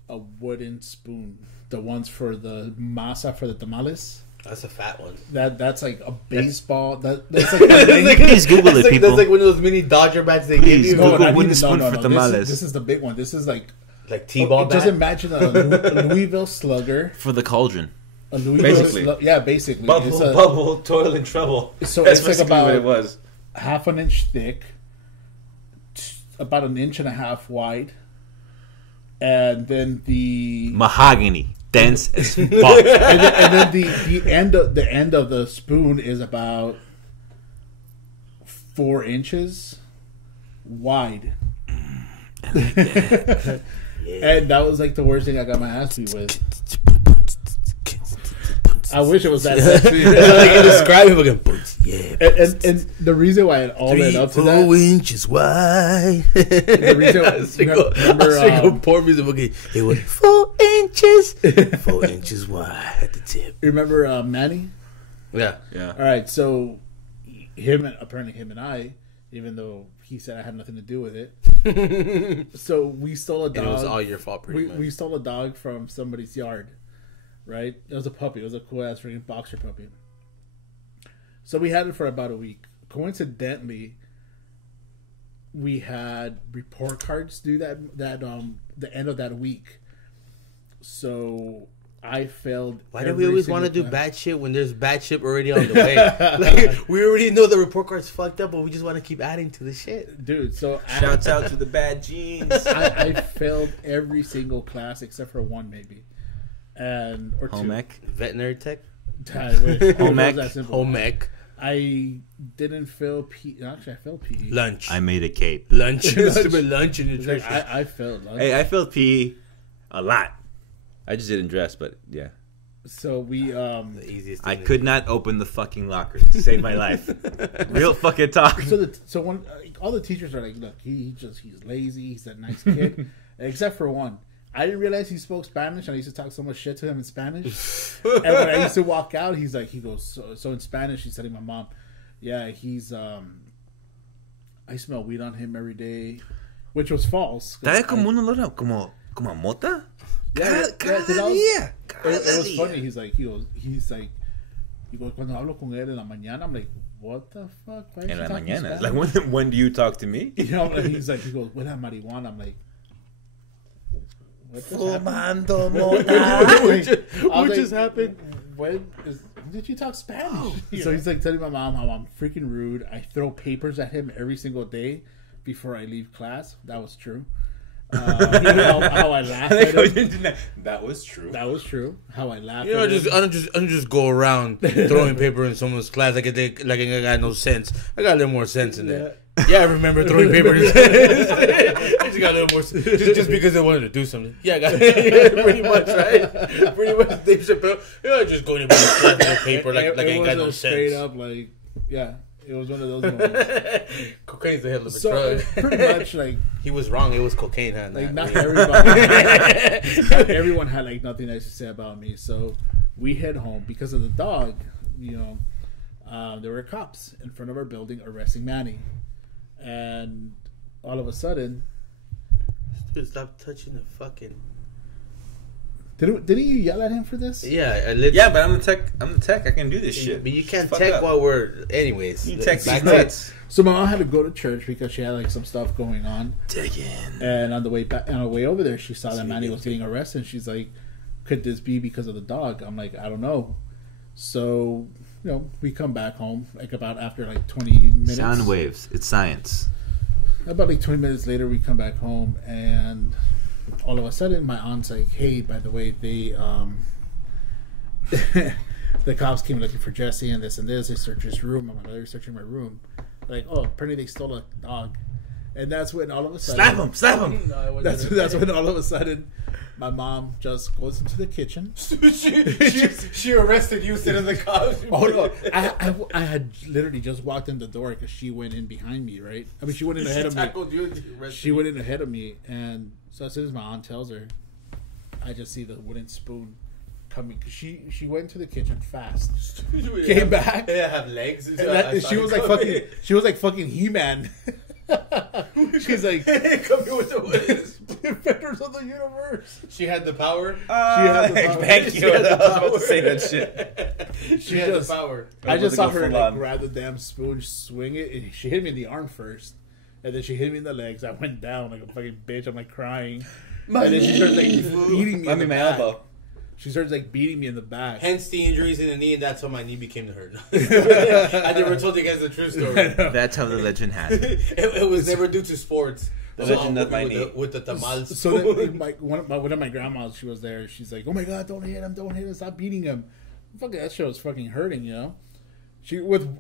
a wooden spoon. The ones for the masa for the tamales. That's a fat one. That's like a baseball. That's like Please Google it, people. That's like one of those mini Dodger bats they give you. Google I wooden need- spoon for tamales. This is the big one. This is like T-ball Just bat. imagine a Louisville Slugger. For the cauldron. A Louisville Basically. yeah, basically. It's a- bubble, toil and trouble. So That's it's like basically what about- it was. half an inch thick, about an inch and a half wide, and then the Mahogany. Dense as fuck. and then the end of the spoon is about 4 inches wide. And that was like the worst thing I got my ass beat with. I wish it was that sexy. Like you describe it again. Yeah. And the reason why it all led up to that, 4 inches wide. the reason remember, poor music. Okay, it was 4 inches, 4 inches wide at the tip. remember Manny? Yeah. Yeah. All right, so him and I, even though he said I had nothing to do with it, so we stole a dog. And it was all your fault, pretty much. We stole a dog from somebody's yard, right? It was a puppy. It was a cool ass freaking boxer puppy. So we had it for about a week. Coincidentally, we had report cards due that the end of that week. So I failed. Why do we every always want to single do time. bad shit when there's bad shit already on the way? Like, we already know the report card's fucked up, but we just want to keep adding to the shit. Dude? So Shouts out to the bad genes. I failed every single class except for one, maybe, or two. Home ec. Veterinary tech? I wish. Home It ec. was that simple. Home ec. I didn't fail PE. Actually, I failed PE. Lunch. I made a cape. Lunch. Stupid lunch and It's like, nutrition. I failed. Lunch. Hey, I failed PE a lot. I just didn't dress, but yeah. So we The easiest I thing to could do. not open the fucking locker to save my life. Real fucking talk. so when all the teachers are like, look, he's lazy. He's a nice kid, except for one. I didn't realize he spoke Spanish, and I used to talk so much shit to him in Spanish. And when I used to walk out, he goes, so in Spanish, he's telling my mom, yeah, he's, I smell weed on him every day, which was false. ¿Está como un olor como a mota? Yeah, Cada día. día. It was funny. He's like, cuando hablo con él en la mañana, I'm like, what the fuck? Why is En he la talking mañana. Spanish? Like, when do you talk to me? You know, he goes, huele a marijuana. I'm like, what just happened? Fumando mota. What just happened? When did you talk Spanish? So he's like telling my mom how I'm freaking rude. I throw papers at him every single day before I leave class. That was true. How I laughed at him. That was true. That was true. How I laughed. You know, I don't just go around throwing paper in someone's class like I got no sense. I got a little more sense in there. Yeah, I remember throwing paper in his class. I just got a little more just because I wanted to do something. Yeah, I got pretty much, right? Pretty much Dave Chappelle. You know, just going to class with paper like I ain't got no sense. Straight up, like, yeah. It was one of those moments. Cocaine's the hell of a So drug. pretty much, like, He was wrong. It was cocaine, huh? like not everyone had like nothing nice to say about me. So we head home because of the dog. You know, there were cops in front of our building arresting Manny, and all of a sudden, Dude, stop touching the fucking. didn't you yell at him for this? Yeah, Yeah, but I'm the tech. I can do this shit. But you can't Fuck tech up. while we're. Anyways, You text back these to- nuts. So my mom had to go to church because she had like some stuff going on. Dig in. And on the way back, on the way over there, she saw that Manny was getting arrested. And she's like, "Could this be because of the dog?" I'm like, "I don't know." So, you know, we come back home like about after like 20 minutes. Sound waves. It's science. About like 20 minutes later, we come back home, and all of a sudden, my aunt's like, "Hey, by the way, they the cops came looking for Jesse and this and this. They searched his room. I'm like, they're searching my room. Like, oh, apparently they stole a dog." And that's when all of a sudden, Slap him. No, that's when all of a sudden, my mom just goes into the kitchen. she arrested you instead of the cops. Oh no! I had literally just walked in the door because she went in behind me, right? I mean, she went in ahead of me. She went in ahead of me, and so as soon as my aunt tells her, I just see the wooden spoon coming. Cause she went to the kitchen fast, came back. They have legs. She was like fucking. She was like fucking He-Man. She's like Come here with the Defenders of the Universe. She had the power. She had the power. Thank She you. had I the was about power. to say that shit. She had the power. I just saw to go her full like on. grab the damn spoon, swing it, and she hit me in the arm first, and then she hit me in the legs. I went down like a fucking bitch. I'm like crying, and then she starts like beating me. I in the mean, my back. elbow. She starts like beating me in the back. Hence the injuries in the knee, and that's how my knee became the hurt. I never told you guys the true story. That's how the legend has it. It was never due to sports. The legend of my knee. With the tamales. So then, one of my grandmas, she was there. She's like, "Oh my god, don't hit him! Stop beating him!" Fucking that shit was fucking hurting, you know. She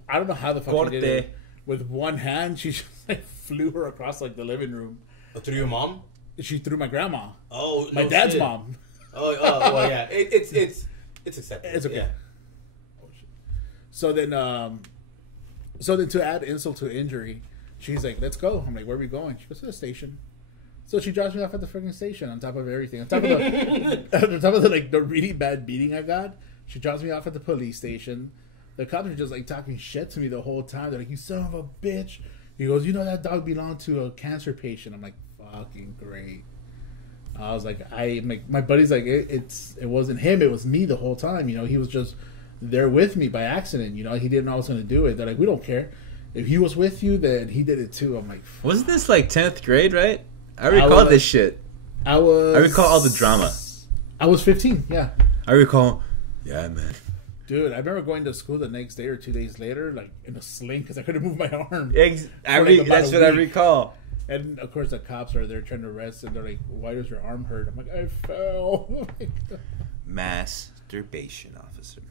I don't know how the fuck she did it. With one hand, she just like flew her across like the living room. Through your mom? She threw my grandma. Oh, My no dad's shit. mom. Oh, well, yeah. It's acceptable. It's okay. Yeah. So then to add insult to injury, she's like, "Let's go." I'm like, "Where are we going?" She goes, "To the station." So she drops me off at the freaking station on top of everything. On top of the like the really bad beating I got, she drops me off at the police station. The cops are just like talking shit to me the whole time. They're like, "You son of a bitch." He goes, "You know that dog belonged to a cancer patient." I'm like, "Fucking great." I was like, my buddy's like, it wasn't him, it was me the whole time. You know, he was just there with me by accident. You know, he didn't know I was going to do it. They're like, "We don't care. If he was with you, then he did it too." I'm like, Wasn't this like 10th grade, right? I recall this shit. I recall all the drama. I was 15, yeah. I recall. Yeah, man. Dude, I remember going to school the next day or 2 days later, like in a sling because I couldn't move my arm. That's about what a I week. recall. And of course, the cops are there trying to arrest, and they're like, "Why does your arm hurt?" I'm like, "I fell." Masturbation officer.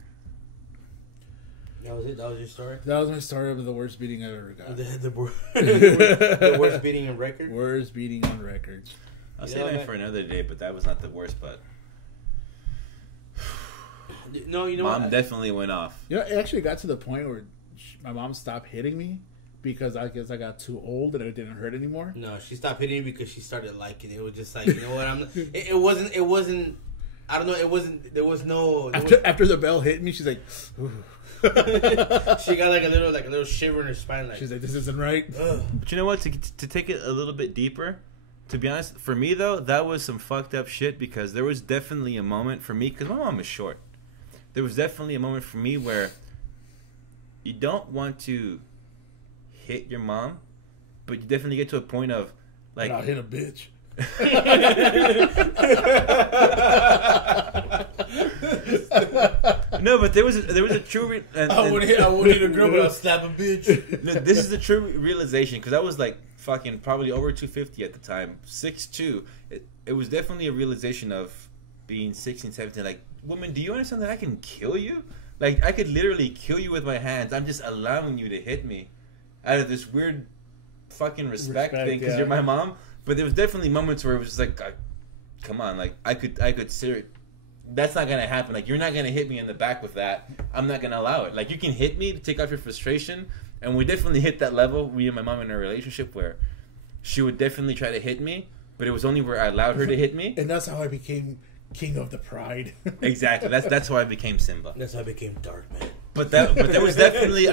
That was it? That was your story? That was my story of the worst beating I ever got. The worst beating in record? Worst beating on record. I'll You say know that that- for another day, but that was not the worst. But No, you know Mom what? definitely went off. You know, it actually got to the point where my mom stopped hitting me because I guess I got too old and it didn't hurt anymore. No, she stopped hitting me because she started liking it. It was just like, you know what? It wasn't. I don't know. It wasn't. There was no. After the bell hit me, she's like, ooh. She got like a little shiver in her spine. Like, she's like, this isn't right. But you know what? To take it a little bit deeper, to be honest, for me though, that was some fucked up shit because there was definitely a moment for me because my mom is short. There was definitely a moment for me where you don't want to hit your mom, but you definitely get to a point of like, I'll hit a bitch. No, but there was a true. I wouldn't hit a girl, but I'll slap a bitch. No, this is a true realization because I was like fucking probably over 250 at the time, 6'2". It was definitely a realization of being 16, 17. Like, woman, do you understand that I can kill you? Like, I could literally kill you with my hands. I'm just allowing you to hit me out of this weird fucking respect thing because you're my mom. But there was definitely moments where it was just like, come on, like I could see it. That's not gonna happen. Like, you're not gonna hit me in the back with that. I'm not gonna allow it. Like, you can hit me to take off your frustration, and we definitely hit that level. Me and my mom in a relationship where she would definitely try to hit me, but it was only where I allowed her to hit me. And that's how I became king of the pride. Exactly. That's how I became Simba. That's how I became Dark Man. But there was definitely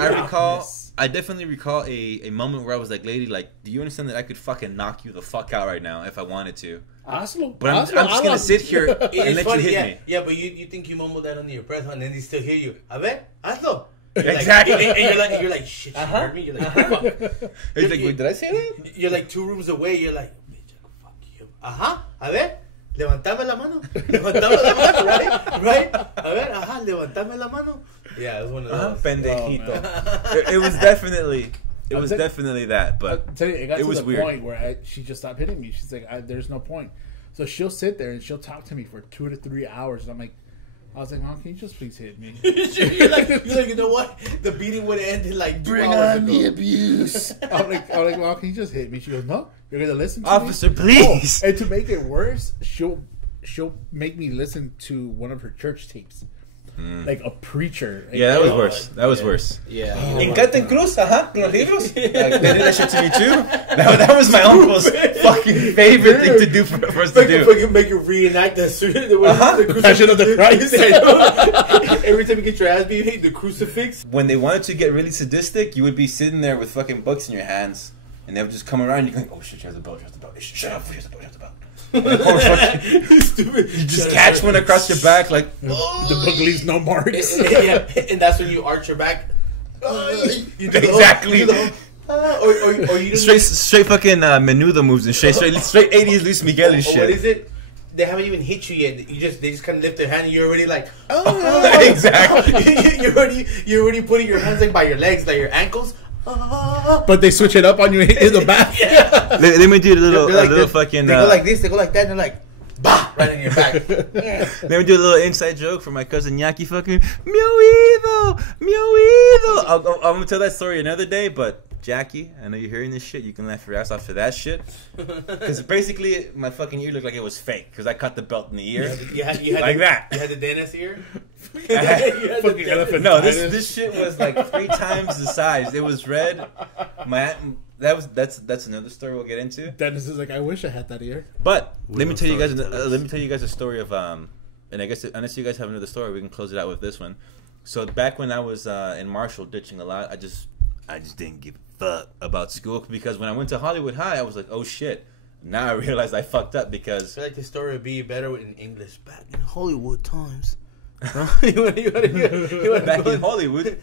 I definitely recall a moment where I was like, lady, like, do you understand that I could fucking knock you the fuck out right now if I wanted to? But I'm just gonna sit here and let you hit me. Yeah, but you think you mumble that under your breath, and then they still hear you. A ver, hazlo. Exactly. Like, and you're like, shit, you heard me. You're like, fuck. He's like, wait, did I say that? You're like 2 rooms away. You're like, bitch, fuck you. A ver, levantame la mano. Levantame la mano, right? A ver, levantame la mano. Yeah, it was one of those. Pendejito. It was definitely. It was definitely that, but I'll tell you, it got to was the weird. point where she just stopped hitting me. She's like, there's no point. So she'll sit there and she'll talk to me for 2 to 3 hours. And I was like, Mom, can you just please hit me? you're like, you know what? The beating would have ended like 2 hours ago. the abuse. I'm like, Mom, can you just hit me? She goes, no, you're gonna listen to Officer, me? please. Oh, and to make it worse, she'll make me listen to one of her church tapes. Like a preacher. Yeah, that was worse. That was worse. Yeah. Encanten Cruz, los libros. They did that shit to me too. That was my uncle's fucking favorite thing to do for us to do. Fucking make you reenact the Passion of the Christ. Every time you get your ass beat, the crucifix. When they wanted to get really sadistic, you would be sitting there with fucking books in your hands, and they would just come around and you're like, oh shit, she has a belt, she has a belt. Shut up, she has a belt, she has a belt. Stupid. You just catch one across your back, like the book leaves no marks. Yeah, and that's when you arch your back. Exactly. Or you straight fucking menudo moves and straight 80s Luis Miguel and shit. What is it? They haven't even hit you yet. They just kind of lift their hand and you're already like, Exactly. you're already putting your hands like by your legs, like your ankles. But they switch it up on you in the back. Yeah. They may do a little fucking. They go like this. They go like that. And they're like, bah, right in your back. They would do a little inside joke for my cousin Yaki. Fucking mi oído. I'm gonna tell that story another day, but. Jackie, I know you're hearing this shit. You can laugh your ass off for that shit. Because basically, my fucking ear looked like it was fake. Because I cut the belt in the ear. You had that. You had the dentist ear? Fucking elephant. No, this shit was like 3 times the size. It was red. That's another story we'll get into. Dennis is like, I wish I had that ear. But let me tell you guys a story of and I guess unless you guys have another story, we can close it out with this one. So back when I was in Marshall ditching a lot, I just didn't give a fuck about school because when I went to Hollywood High, I was like, oh shit. Now I realized I fucked up because I feel like the story would be better in English. Back in Hollywood times. Back in Hollywood.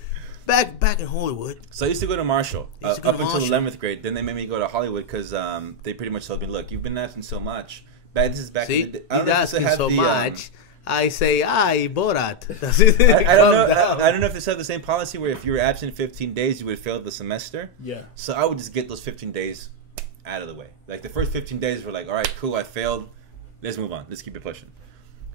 Back in Hollywood. So I used to go to Marshall up until 11th grade. Then they made me go to Hollywood because they pretty much told me, look, you've been asking so much. This is back in the day. He's asking so much. I say, Borat. I don't know if they had the same policy where if you were absent 15 days, you would fail the semester. Yeah. So I would just get those 15 days out of the way. Like the first 15 days were like, all right, cool, I failed. Let's move on. Let's keep it pushing.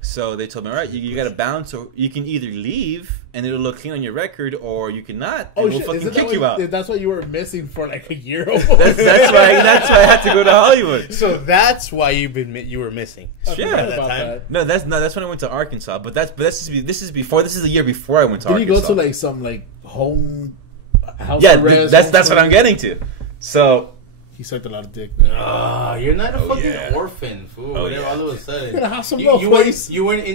So they told me, all right, you got to bounce, or you can either leave and it'll look clean on your record, or you cannot. And we'll fucking kick you out. That's what you were missing for like a year. That's why I had to go to Hollywood. So that's why you were missing. Yeah. No, that's when I went to Arkansas. But this is a year before I went to Arkansas. Did you go to like some like House Yeah, arrest, that's what I'm getting to. So He sucked a lot of dick. Man. You're not a fucking yeah. orphan, fool. Oh, yeah. All of a sudden, Gotta have some you milk, weren't please. you weren't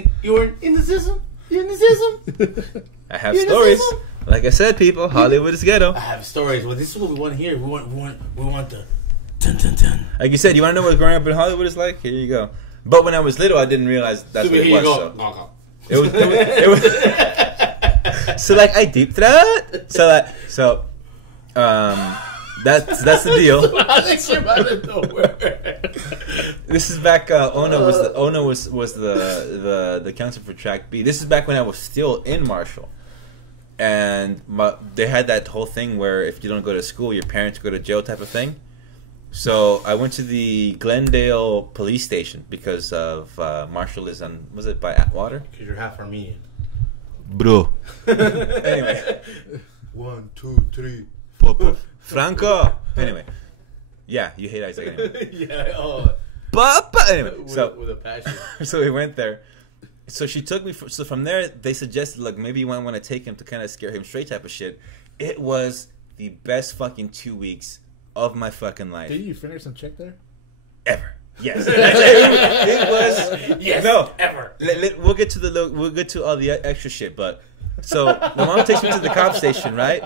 in the system. You're in the system. I have You know stories. something? Like I said, people, Hollywood is ghetto. I have stories. Well, this is what we want to hear. We want the dun. Like you said, you want to know what growing up in Hollywood is like? Here you go. But when I was little, I didn't realize that's what it was. So. It was. So like I deep throat. So that's the deal. This is back. Ono was the counselor for track B. This is back when I was still in Marshall, and they had that whole thing where if you don't go to school, your parents go to jail type of thing. So I went to the Glendale police station because of Marshall is on, was it by Atwater? Because you're half Armenian. Bro. Anyway. 1, 2, 3. Franco. Anyway. Yeah, you hate Isaac anyway. Yeah. Oh. Papa. Anyway, With a passion. so we went there. So she took me. So from there, they suggested, look, maybe you might want to take him to kind of scare him straight type of shit. It was the best fucking 2 weeks of my fucking life. Did you finish some check there? Ever. Yes. It was. Yes. No. Ever. We'll get to all the extra shit, but so my mom takes me to the cop station, right?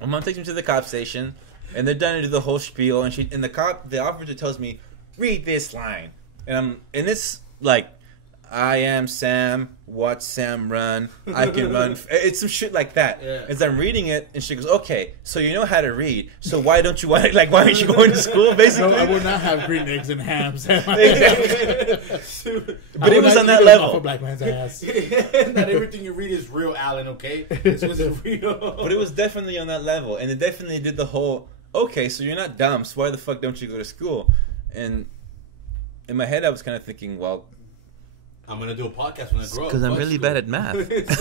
My mom takes me to the cop station, and they're done to do the whole spiel, and the officer tells me, read this line, and it's like, I am Sam, watch Sam run, I can run. It's some shit like that. Yeah. As I'm reading it, and she goes, okay, so you know how to read, so why don't you why aren't you going to school, basically? No, I would not have green eggs and hams. Exactly. But it was on that level. Off a black man's ass. Not everything you read is real, Alan, okay? This was real. But it was definitely on that level, and it definitely did the whole, okay, so you're not dumb, so why the fuck don't you go to school? And in my head, I was kind of thinking, well, I'm gonna do a podcast when I grow up. because I'm really bad at math. that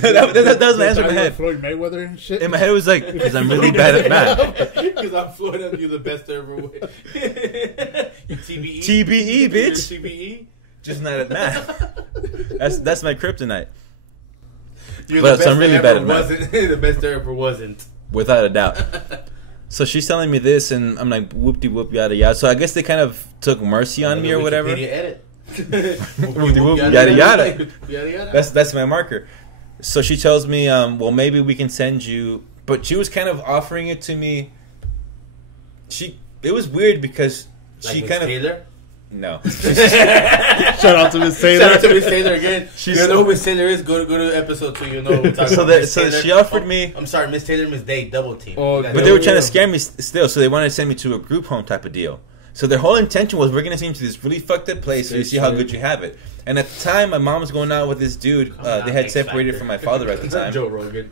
that was my answer in my head. Floyd Mayweather and shit. In my head, it was like, because I'm really bad at math. Because I'm Floyd and you're the best there ever. You TBE? TBE, bitch. You're TBE? Just not at math. That's my kryptonite. You're But the best so I'm really there bad ever at math. wasn't. The best there ever wasn't. Without a doubt. So she's telling me this, and I'm like, whoop-de-whoop, yada yada. So I guess they kind of took mercy on me or whatever. Wikipedia edit. Whoop-de-whoop, yada yada. Yada yada. That's my marker. So she tells me, well, maybe we can send you. But she was kind of offering it to me. It was weird because Like she Miss kind of Taylor? no. Shout out to Miss Taylor. Shout out to Miss Taylor again. She's You know who Miss Taylor is? Go to episode 2. You know what we're talking So about. that- Miss so Taylor. she offered me- I'm sorry, Miss Taylor, Miss Day, double team. Oh, That's- But they were trying to scare me still, so they wanted to send me to a group home type of deal. So their whole intention was, we're going to send you to this really fucked up place so you see how good you have it. And at the time, my mom was going out with this dude. They had separated from my father at the time. Joe Rogan.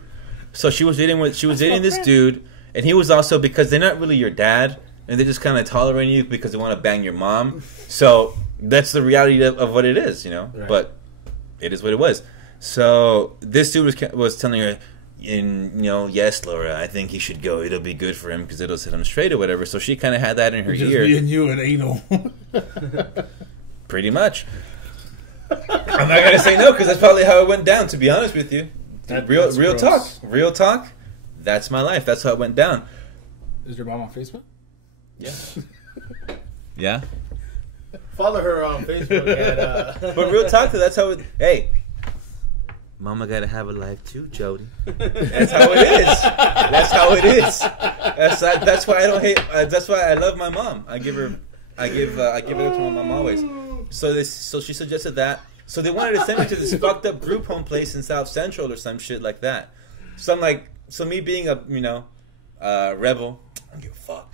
So she was dating this dude, and he was also, because they're not really your dad, and they're just kind of tolerating you because they want to bang your mom. So that's the reality of what it is, you know. Right. But it is what it was. So this dude was telling her, yes, Laura, I think he should go. It'll be good for him because it'll set him straight or whatever. So she kind of had that in her Just ear. me and you and anal. Pretty much. I'm not gonna say no because that's probably how it went down. To be honest with you, That's real gross. real talk. That's my life. That's how it went down. Is your mom on Facebook? Yeah. Yeah. Follow her on Facebook. But real talk, that's how it. Hey, mama gotta have a life too, Jody. That's how it is. That's how it is. That's why I don't hate. That's why I love my mom. I give it up to my mom always. So she suggested that. So they wanted to send me to this fucked up group home place in South Central or some shit like that. So I'm like, me being a rebel, I don't give a fuck.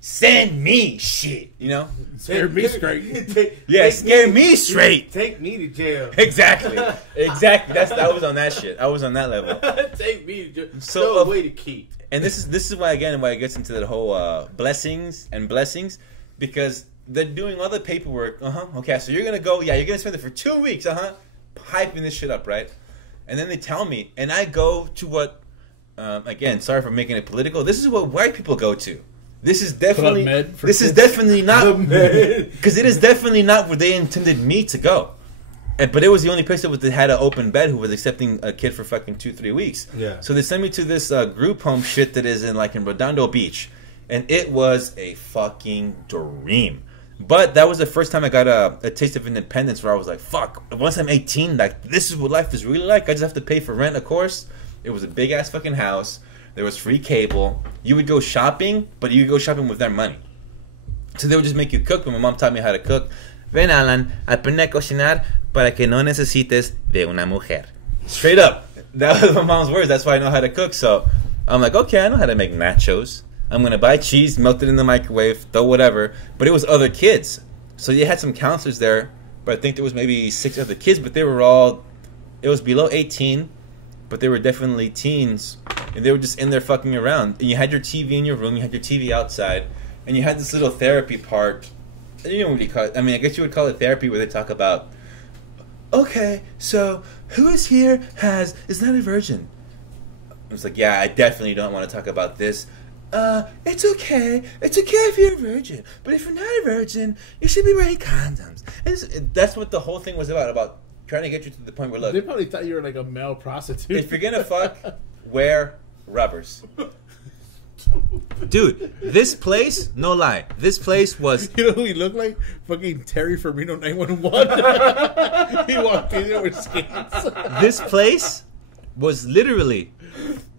Send me shit, Scare me straight. Yeah, scare me straight. Take me to jail. Exactly. I was on that shit. I was on that level. Take me to jail. So, No way to keep. And this is why it gets into that whole blessings, because they're doing all the paperwork. Okay, so you're gonna go. Yeah, you're gonna spend it for 2 weeks. Hyping this shit up, right? And then they tell me, and I go to what? Again, sorry for making it political. This is what white people go to. This is definitely not because it is definitely not where they intended me to go. But it was the only place that had an open bed who was accepting a kid for fucking 2-3 weeks. Yeah. So they sent me to this group home shit that is in Redondo Beach, and it was a fucking dream. But that was the first time I got a taste of independence, where I was like, fuck, once I'm 18, like, this is what life is really like. I just have to pay for rent, of course. It was a big ass fucking house. There was free cable. You would go shopping, but you would go shopping with their money. So they would just make you cook. But my mom taught me how to cook. Ven, Alan, aprende a cocinar para que no necesites de una mujer. Straight up. That was my mom's words. That's why I know how to cook. So I'm like, okay, I know how to make nachos. I'm going to buy cheese, melt it in the microwave, throw whatever. But it was other kids. So you had some counselors there. But I think there was maybe 6 other kids. But they were all, it was below 18. But they were definitely teens. And they were just in there fucking around. And you had your TV in your room. You had your TV outside. And you had this little therapy part. You don't really call it, I mean, I guess you would call it therapy, where they talk about, okay, so who is here is not a virgin? I was like, yeah, I definitely don't want to talk about this. It's okay if you're a virgin, but if you're not a virgin, you should be wearing condoms. And that's what the whole thing was about trying to get you to the point where, look, They probably thought you were like a male prostitute. if you're gonna fuck, wear rubbers. Dude, this place, no lie, this place was... You know who he looked like? Fucking Terry Firmino 911. He walked in there with skates. This place was literally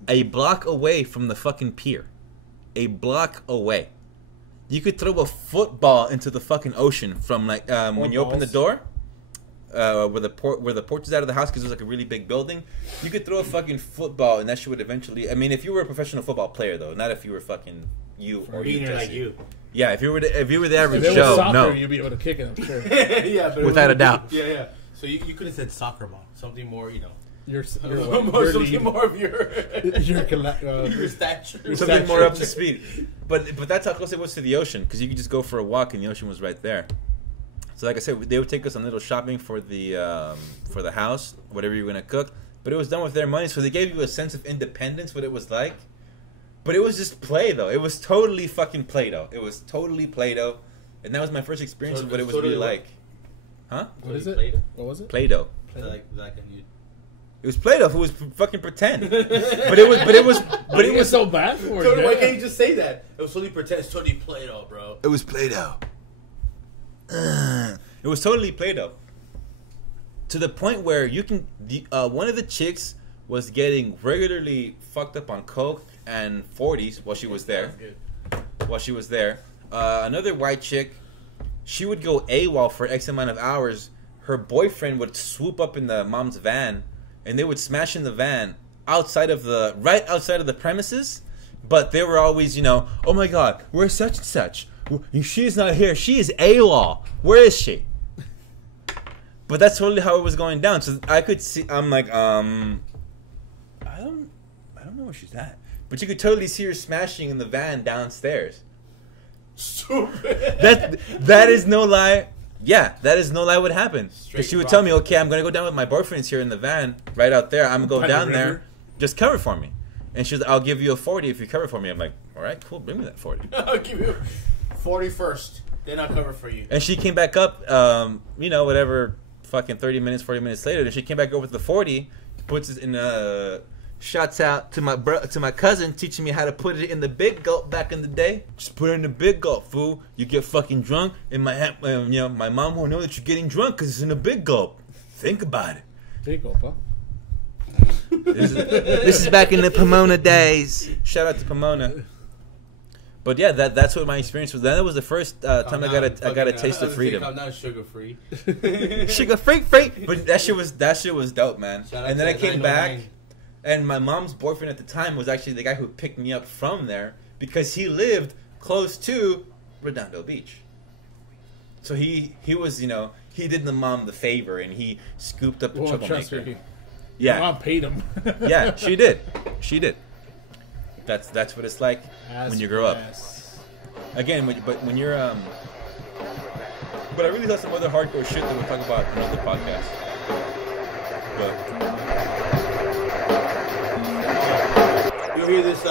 a block away from the fucking pier. A block away. You could throw a football into the fucking ocean from when you open the door, where the porch is out of the house, because there's like a really big building. You could throw a fucking football, and that shit would eventually. I mean, if you were a professional football player, though, not if you were fucking you or you. like you. Yeah, if you were the average If it was Joe, soccer, no, you'd be able to kick it, I'm sure. Yeah, but without a doubt. Yeah. So you could have said soccer ball, something more, You're something more of your your stature. something more up to speed. But that's how close it was to the ocean, because you could just go for a walk and the ocean was right there. So like I said, they would take us on little shopping for the house, whatever you were gonna cook. But it was done with their money, so they gave you a sense of independence, what it was like. But it was just Play-Doh. It was totally fucking Play-Doh. It was totally Play-Doh, and that was my first experience of what it was really like. Huh? What is it? What was it? Play-Doh. Like a new. It was Play-Doh. Who was fucking pretend? but it was so bad for Totally, it. why can't you just say that? It was totally pretend. It's totally Play-Doh, bro. It was Play-Doh. It was totally Play-Doh. To the point where you can... one of the chicks was getting regularly fucked up on coke and 40s while she was there. Another white chick, she would go AWOL for X amount of hours. Her boyfriend would swoop up in the mom's van, and they would smash in the van right outside of the premises. But they were always, oh my God, where's such and such? She's not here. She is AWOL. Where is she? But that's totally how it was going down. So I could see. I'm like, I don't know where she's at. But you could totally see her smashing in the van downstairs. Stupid. That is no lie. Yeah, that is no lie what happened. Because she would tell me, okay, I'm going to go down with my boyfriend's here in the van, right out there. I'm going to go down there. Just cover for me. And she's like, I'll give you a 40 if you cover for me. I'm like, all right, cool, bring me that 40. I'll give you 40 first. Then I'll cover for you. And she came back up, whatever, fucking 30 minutes, 40 minutes later. Then she came back over with the 40, puts it in shouts out to my cousin teaching me how to put it in the big gulp back in the day. Just put it in the big gulp, fool. You get fucking drunk, and my mom won't know that you're getting drunk because it's in a big gulp. Think about it. Big gulp, huh? This is back in the Pomona days. Shout out to Pomona. But yeah, that's what my experience was. That was the first time I got a taste of freedom. I'm not sugar free. Sugar free. But that shit was dope, man. Shout And then I came back. 909. And my mom's boyfriend at the time was actually the guy who picked me up from there because he lived close to Redondo Beach. So he was, he did the mom the favor and he scooped up the troublemaker. Yeah. Mom paid him. Yeah, she did. That's what it's like when you grow up. Again, when you're but I really have some other hardcore shit that we'll talk about in another podcast. But You'll hear this